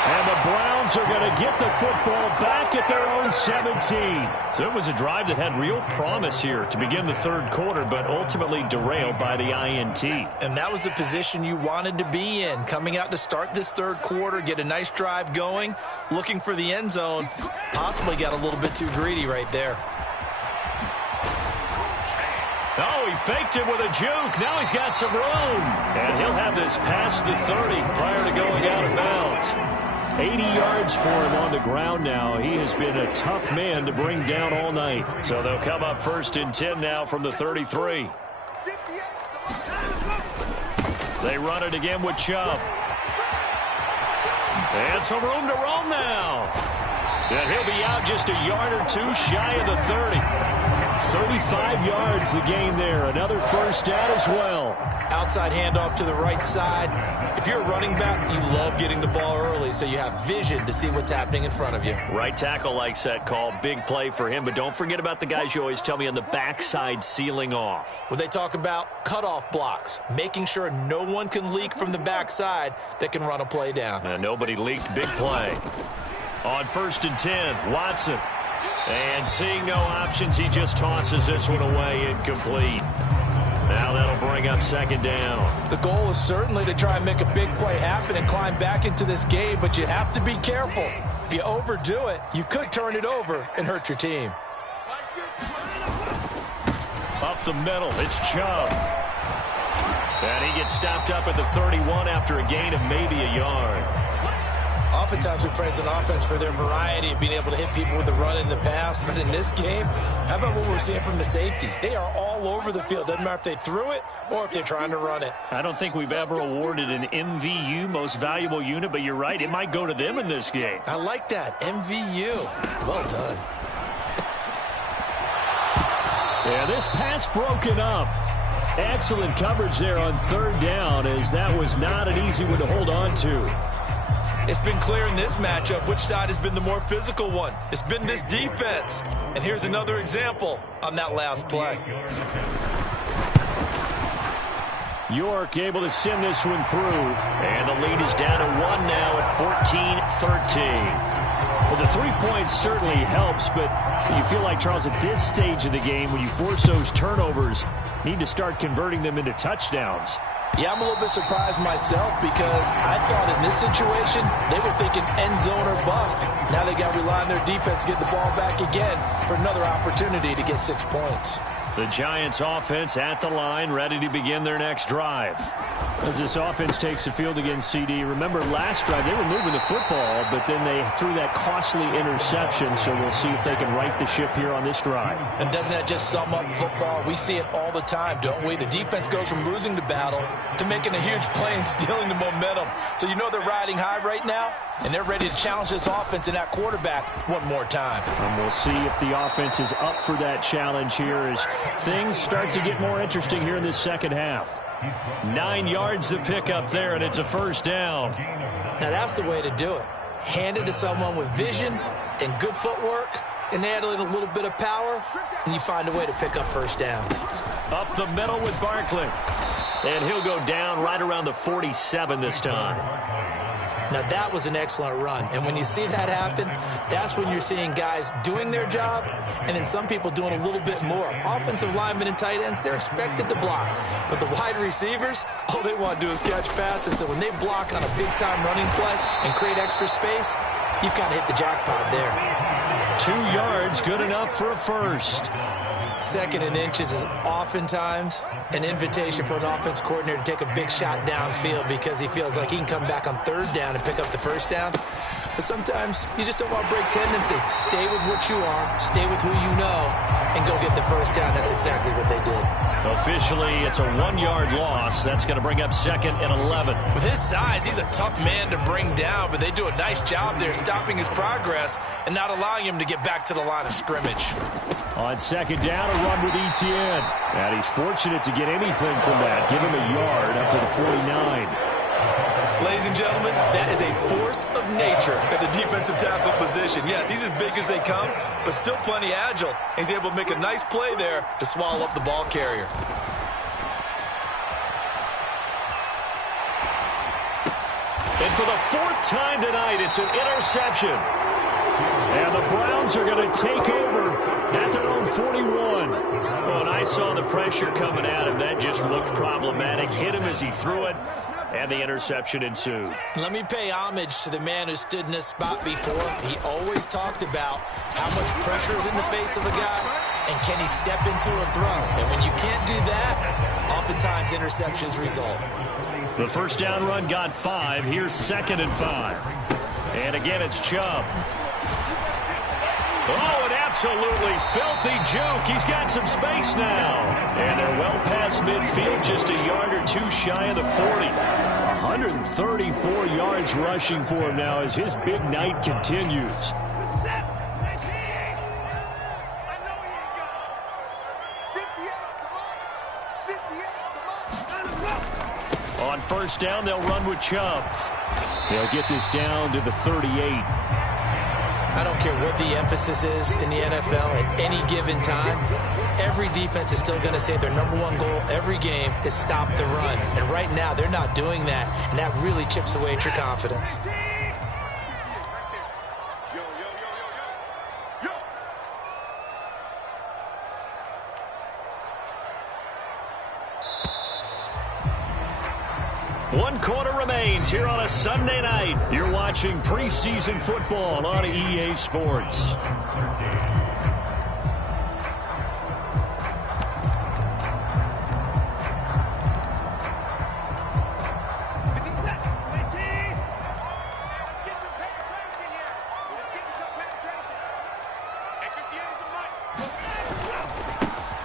And the Browns are going to get the football back at their own 17. So it was a drive that had real promise here to begin the 3rd quarter, but ultimately derailed by the INT. And that was the position you wanted to be in, coming out to start this 3rd quarter, get a nice drive going, looking for the end zone. Possibly got a little bit too greedy right there. Oh, he faked it with a juke. Now he's got some room. And he'll have this past the 30 prior to going out of bounds. 80 yards for him on the ground now. He has been a tough man to bring down all night. So they'll come up 1st and 10 now from the 33. They run it again with Chubb. And some room to roam now. And he'll be out just a yard or 2 shy of the 30. 35 yards the gain there. Another first down as well. Outside handoff to the right side. If you're a running back, you love getting the ball early so you have vision to see what's happening in front of you. Right tackle likes that call. Big play for him. But don't forget about the guys you always tell me on the backside sealing off. When they talk about cutoff blocks, making sure no one can leak from the backside that can run a play down. And nobody leaked. Big play. On 1st and 10, Watson. And seeing no options, he just tosses this one away incomplete. Now that'll bring up 2nd down. The goal is certainly to try and make a big play happen and climb back into this game, but you have to be careful. If you overdo it, you could turn it over and hurt your team. Up the middle, it's Chubb. And he gets stopped up at the 31 after a gain of maybe a yard. Oftentimes we praise an offense for their variety of being able to hit people with the run and the pass. But in this game, how about what we're seeing from the safeties? They are all over the field. Doesn't matter if they threw it or if they're trying to run it. I don't think we've ever awarded an MVU, most valuable unit, but you're right. It might go to them in this game. I like that. MVU. Well done. Yeah, this pass broken up. Excellent coverage there on 3rd down, as that was not an easy one to hold on to. It's been clear in this matchup which side has been the more physical one. It's been this defense. And here's another example on that last play. York able to send this one through. And the lead is down to 1 now at 14-13. Well, the 3 points certainly helps, but you feel like, Charles, at this stage of the game, when you force those turnovers, need to start converting them into touchdowns. Yeah, I'm a little bit surprised myself because I thought in this situation they were thinking end zone or bust. Now they got to rely on their defense to get the ball back again for another opportunity to get 6 points. The Giants offense at the line, ready to begin their next drive. As this offense takes the field against CD, remember last drive they were moving the football, but then they threw that costly interception, so we'll see if they can right the ship here on this drive. And doesn't that just sum up football? We see it all the time, don't we? The defense goes from losing the battle to making a huge play and stealing the momentum. So you know they're riding high right now, and they're ready to challenge this offense and that quarterback one more time. And we'll see if the offense is up for that challenge here as things start to get more interesting here in this second half. 9 yards to pick up there, and it's a first down. Now that's the way to do it. Hand it to someone with vision and good footwork, and add in a little bit of power, and you find a way to pick up first downs. Up the middle with Barkley. And he'll go down right around the 47 this time. Now, that was an excellent run. And when you see that happen, that's when you're seeing guys doing their job and then some people doing a little bit more. Offensive linemen and tight ends, they're expected to block. But the wide receivers, all they want to do is catch passes. So when they block on a big-time running play and create extra space, you've kind of hit the jackpot there. 2 yards, good enough for a first. Second and inches is oftentimes an invitation for an offense coordinator to take a big shot downfield because he feels like he can come back on third down and pick up the first down. But sometimes you just don't want to break tendency. Stay with what you are, stay with who you know, and go get the first down. That's exactly what they did. Officially, it's a 1-yard loss. That's going to bring up 2nd and 11. With his size, he's a tough man to bring down, but they do a nice job there stopping his progress and not allowing him to get back to the line of scrimmage. On 2nd down, a run with Etienne. And he's fortunate to get anything from that. Give him a yard up to the 49. Ladies and gentlemen, that is a force of nature at the defensive tackle position. Yes, he's as big as they come, but still plenty agile. He's able to make a nice play there to swallow up the ball carrier. And for the 4th time tonight, it's an interception. And the Browns are going to take over at their own 41. Oh, and I saw the pressure coming at him. That just looked problematic. Hit him as he threw it, and the interception ensued. Let me pay homage to the man who stood in this spot before. He always talked about how much pressure is in the face of a guy, and can he step into a throw. And when you can't do that, oftentimes interceptions result. The first down run got 5. Here's 2nd and 5. And again, it's Chubb. Oh, an absolutely filthy juke. He's got some space now. And they're well past midfield, just a yard or 2 shy of the 40. 134 yards rushing for him now as his big night continues. On first down, they'll run with Chubb. They'll get this down to the 38. I don't care what the emphasis is in the NFL at any given time. Every defense is still going to say their #1 goal every game is stop the run. And right now, they're not doing that, and that really chips away at your confidence. One quarter remains here on a Sunday night. You're watching preseason football on EA Sports.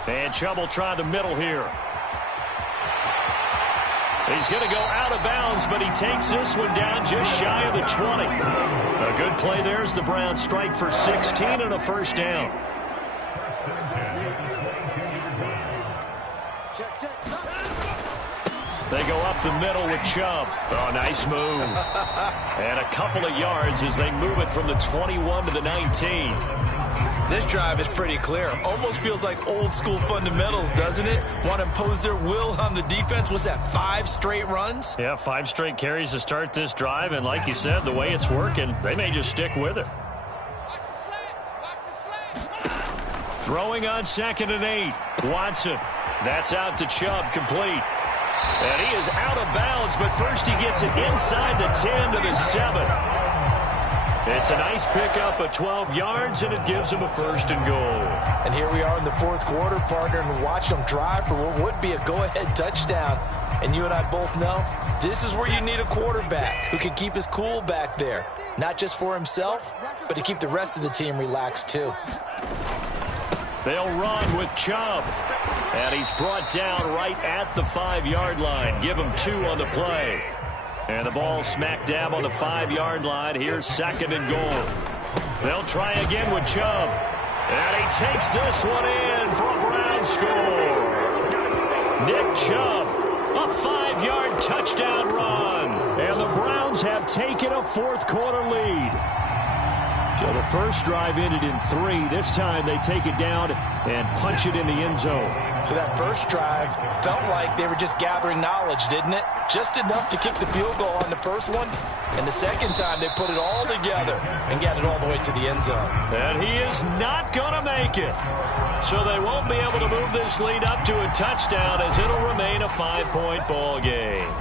And Chubb will try the middle here. He's going to go out of bounds, but he takes this one down just shy of the 20. A good play there as the Browns strike for 16 and a first down. They go up the middle with Chubb. Oh, nice move. And a couple of yards as they move it from the 21 to the 19. This drive is pretty clear. Almost feels like old school fundamentals, doesn't it? Want to impose their will on the defense. Was that 5 straight runs? Yeah, 5 straight carries to start this drive. And like you said, the way it's working, they may just stick with it. Throwing on 2nd and 8. Watson. That's out to Chubb, complete. And he is out of bounds, but first he gets it inside the 10 to the 7. It's a nice pickup of 12 yards, and it gives him a 1st and goal. And here we are in the 4th quarter, partner, and watch them drive for what would be a go-ahead touchdown. And you and I both know this is where you need a quarterback who can keep his cool back there. Not just for himself, but to keep the rest of the team relaxed too. They'll run with Chubb. And he's brought down right at the 5-yard line. Give him 2 on the play. And the ball smack dab on the 5-yard line. Here's 2nd and goal. They'll try again with Chubb. And he takes this one in for a Brown score. Nick Chubb, a 5-yard touchdown run. And the Browns have taken a 4th quarter lead. So the first drive ended in 3. This time they take it down and punch it in the end zone. So that first drive felt like they were just gathering knowledge, didn't it? Just enough to kick the field goal on the first one. And the second time they put it all together and got it all the way to the end zone. And he is not going to make it. So they won't be able to move this lead up to a touchdown as it'll remain a 5-point ball game.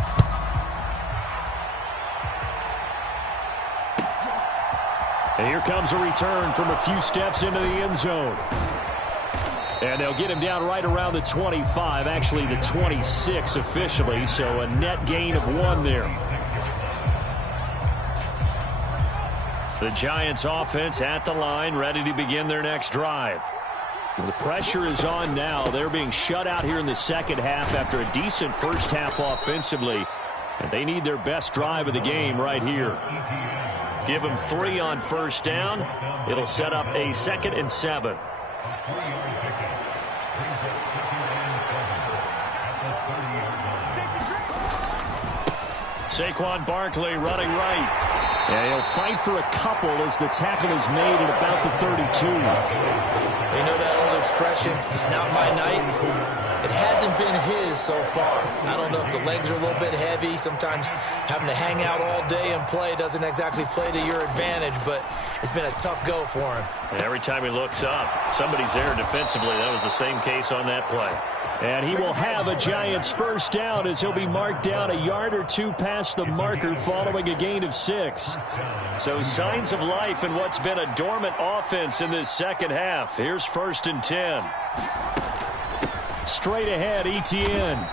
And here comes a return from a few steps into the end zone. And they'll get him down right around the 25, actually the 26 officially, so a net gain of 1 there. The Giants offense at the line, ready to begin their next drive. The pressure is on now. They're being shut out here in the second half after a decent first half offensively. And they need their best drive of the game right here. Give them 3 on first down. It'll set up a 2nd and 7. Saquon Barkley running right. And he'll fight for a couple as the tackle is made at about the 32. You know that old expression, it's not my night? It hasn't been his so far. I don't know if the legs are a little bit heavy. Sometimes having to hang out all day and play doesn't exactly play to your advantage, but it's been a tough go for him. And every time he looks up, somebody's there defensively. That was the same case on that play. And he will have a Giants first down as he'll be marked down a yard or 2 past the marker following a gain of 6. So signs of life in what's been a dormant offense in this second half. Here's 1st and 10. Straight ahead, Etienne.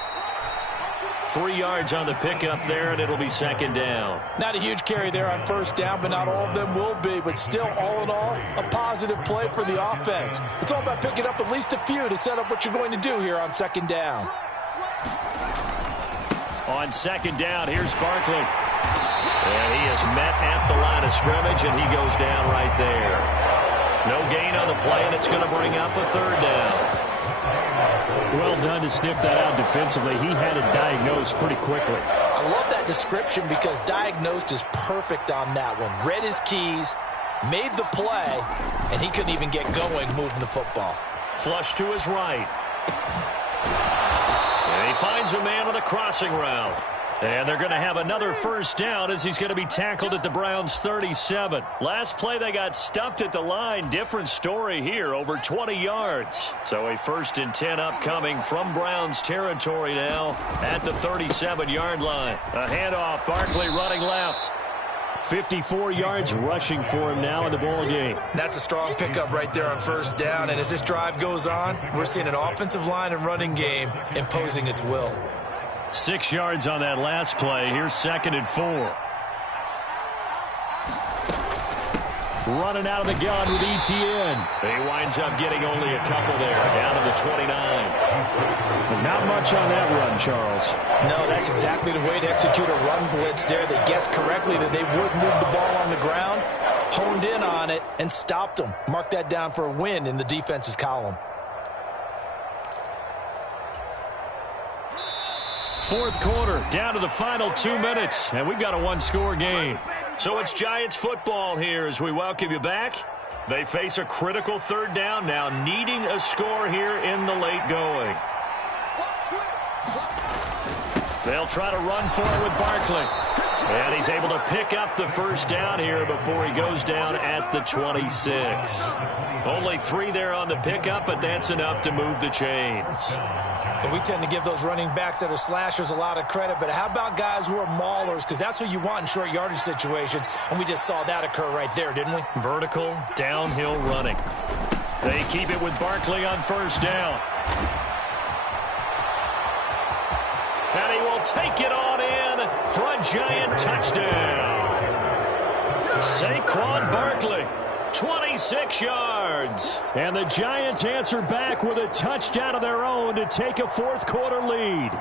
3 yards on the pickup there, and it'll be 2nd down. Not a huge carry there on first down, but not all of them will be. But still, all in all, a positive play for the offense. It's all about picking up at least a few to set up what you're going to do here on 2nd down. On 2nd down, here's Barkley. And he is met at the line of scrimmage, and he goes down right there. No gain on the play, and it's going to bring up a 3rd down. Well done to sniff that out defensively. He had it diagnosed pretty quickly. I love that description because diagnosed is perfect on that one. Read his keys, made the play, and he couldn't even get going moving the football. Flush to his right. And he finds a man on a crossing route. And they're going to have another first down as he's going to be tackled at the Browns' 37. Last play they got stuffed at the line. Different story here, over 20 yards. So a 1st and 10 upcoming from Browns territory now at the 37-yard line. A handoff, Barkley running left. 54 yards rushing for him now in the ball game. That's a strong pickup right there on first down. And as this drive goes on, we're seeing an offensive line and running game imposing its will. 6 yards on that last play. Here's 2nd and 4. Running out of the gun with Etienne. He winds up getting only a couple there, down to the 29. Not much on that run, Charles. No, that's exactly the way to execute a run blitz there. They guessed correctly that they would move the ball on the ground, honed in on it, and stopped them. Mark that down for a win in the defense's column. 4th quarter, down to the final 2 minutes, and we've got a 1-score game. So it's Giants football here as we welcome you back. They face a critical 3rd down now, needing a score here in the late going. They'll try to run forward with Barkley. And he's able to pick up the first down here before he goes down at the 26. Only 3 there on the pickup, but that's enough to move the chains. And we tend to give those running backs that are slashers a lot of credit, but how about guys who are maulers? Because that's what you want in short yardage situations, and we just saw that occur right there, didn't we? Vertical, downhill running. They keep it with Barkley on first down. And he will take it on in for a Giant touchdown. Saquon Barkley, 26 yards. And the Giants answer back with a touchdown of their own to take a 4th quarter lead.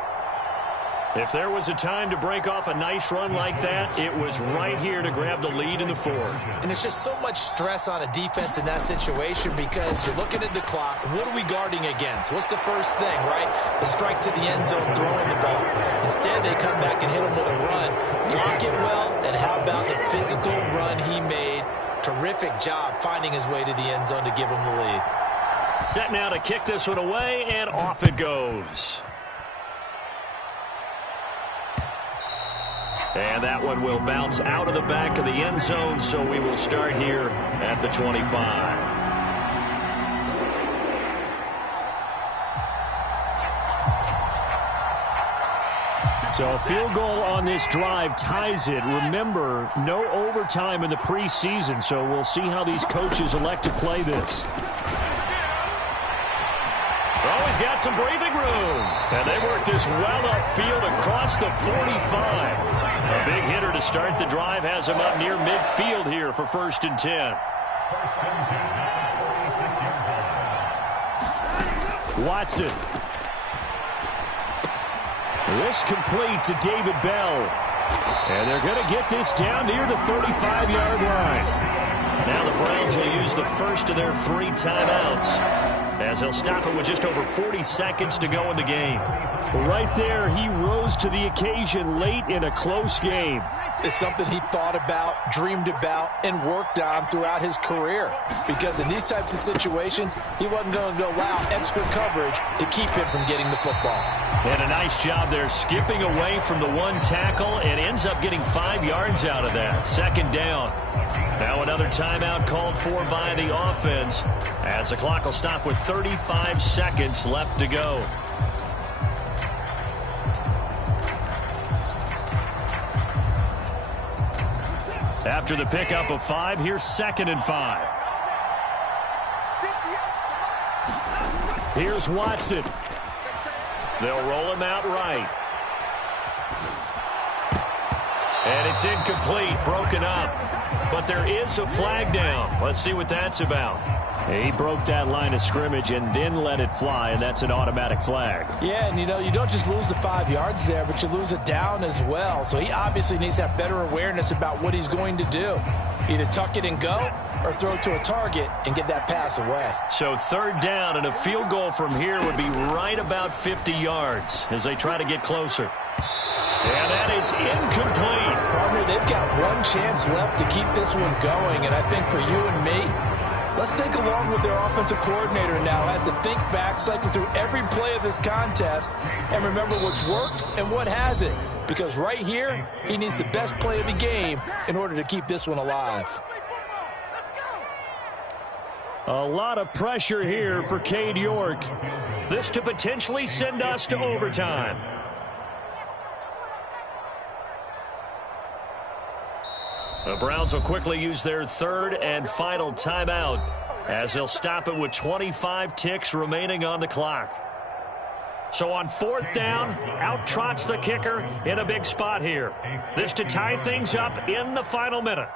If there was a time to break off a nice run like that, it was right here to grab the lead in the 4th. And it's just so much stress on a defense in that situation because you're looking at the clock. What are we guarding against? What's the first thing, right? The strike to the end zone, throwing the ball. Instead, they come back and hit him with a run. Block it well, and how about the physical run he made Terrific job finding his way to the end zone to give him the lead. Set now to kick this one away, and off it goes. And that one will bounce out of the back of the end zone, so we will start here at the 25. So a field goal on this drive ties it. Remember, no overtime in the preseason, so we'll see how these coaches elect to play this. Oh, he's got some breathing room. And they work this well upfield across the 45. A big hitter to start the drive has him up near midfield here for 1st and 10. Watson. This complete to David Bell. And they're going to get this down near the 35-yard line. Now the Browns will use the first of their 3 timeouts, as they'll stop it with just over 40 seconds to go in the game. Right there, he rose to the occasion late in a close game. It's something he thought about, dreamed about, and worked on throughout his career. Because in these types of situations, he wasn't going to allow extra coverage to keep him from getting the football. And a nice job there, skipping away from the 1 tackle, and ends up getting 5 yards out of that. 2nd down. Now another timeout called for by the offense, as the clock will stop with 35 seconds left to go. After the pickup of 5, here's 2nd and 5. Here's Watson. They'll roll him out right. And it's incomplete, broken up. But there is a flag down. Let's see what that's about. He broke that line of scrimmage and then let it fly, and that's an automatic flag. Yeah, and you don't just lose the 5 yards there, but you lose it down as well. So he obviously needs to have better awareness about what he's going to do. Either tuck it and go, or throw it to a target and get that pass away. So 3rd down, and a field goal from here would be right about 50 yards as they try to get closer. And that is incomplete. Partner, they've got 1 chance left to keep this one going, and I think for you and me, let's think along with their offensive coordinator now as to think back, cycle through every play of this contest, and remember what's worked and what hasn't. Because right here, he needs the best play of the game in order to keep this one alive. A lot of pressure here for Cade York. This to potentially send us to overtime. The Browns will quickly use their 3rd and final timeout, as they'll stop it with 25 ticks remaining on the clock. So on 4th down, out trots the kicker in a big spot here. This to tie things up in the final minute.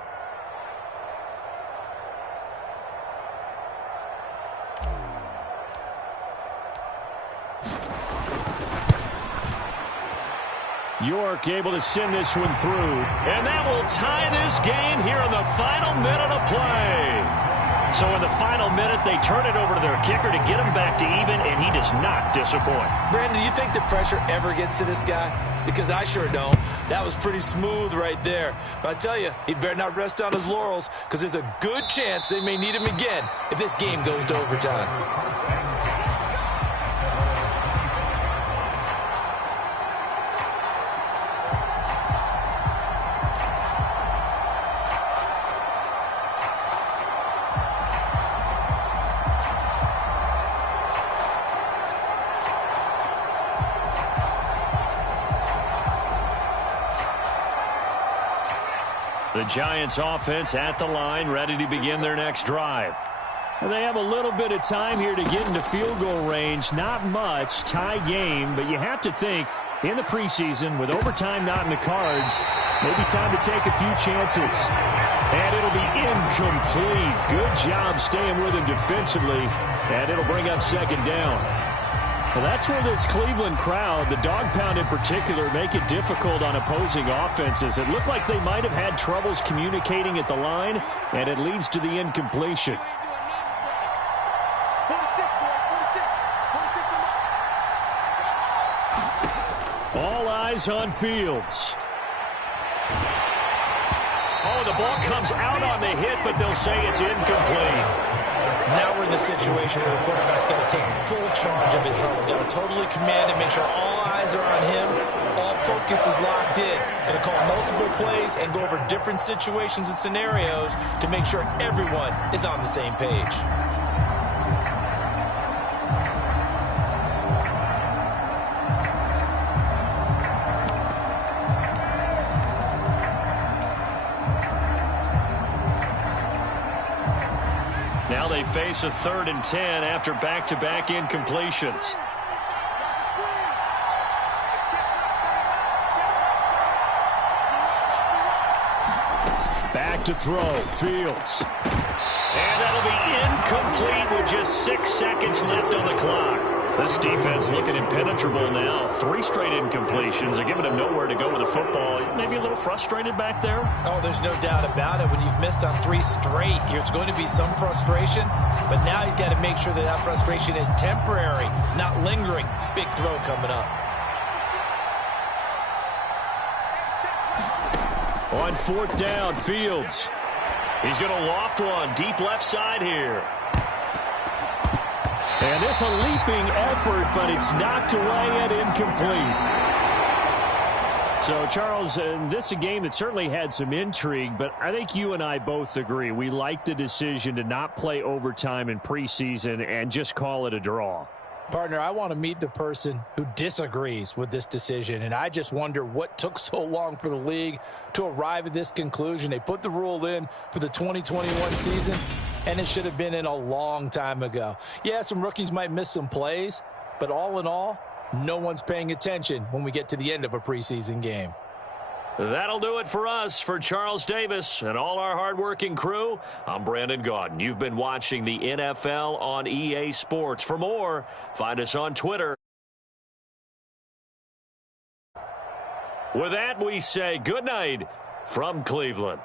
York able to send this one through. And that will tie this game here in the final minute of play. So in the final minute, they turn it over to their kicker to get him back to even, and he does not disappoint. Brandon, do you think the pressure ever gets to this guy? Because I sure don't. That was pretty smooth right there. But I tell you, he better not rest on his laurels, because there's a good chance they may need him again if this game goes to overtime. The Giants offense at the line, ready to begin their next drive. They have a little bit of time here to get into field goal range. Not much, tie game, but you have to think in the preseason with overtime not in the cards, maybe time to take a few chances. And it'll be incomplete. Good job staying with him defensively, and it'll bring up 2nd down. Well, that's where this Cleveland crowd, the dog pound in particular, make it difficult on opposing offenses. It looked like they might have had troubles communicating at the line, and it leads to the incompletion. All eyes on Fields. Oh, the ball comes out on the hit, but they'll say it's incomplete. Now we're in the situation where the quarterback's got to take full charge of his huddle. Got to totally command it, make sure all eyes are on him. All focus is locked in. Going to call multiple plays and go over different situations and scenarios to make sure everyone is on the same page. Now they face a 3rd and 10 after back-to-back incompletions. Back to throw, Fields. And that'll be incomplete with just 6 seconds left on the clock. This defense looking impenetrable now. 3 straight incompletions are giving him nowhere to go with the football. Maybe a little frustrated back there. Oh, there's no doubt about it. When you've missed on 3 straight, there's going to be some frustration. But now he's got to make sure that that frustration is temporary, not lingering. Big throw coming up. On 4th down, Fields. He's going to loft one deep left side here. And this a leaping effort, but it's knocked away and incomplete. So, Charles, this is a game that certainly had some intrigue, but I think you and I both agree. We like the decision to not play overtime in preseason and just call it a draw. Partner, I want to meet the person who disagrees with this decision, and I just wonder what took so long for the league to arrive at this conclusion. They put the rule in for the 2021 season, and it should have been in a long time ago. Yeah, some rookies might miss some plays, but all in all, no one's paying attention when we get to the end of a preseason game. That'll do it for us. For Charles Davis and all our hardworking crew, I'm Brandon Gaudin. You've been watching the NFL on EA Sports. For more, find us on Twitter. With that, we say good night from Cleveland.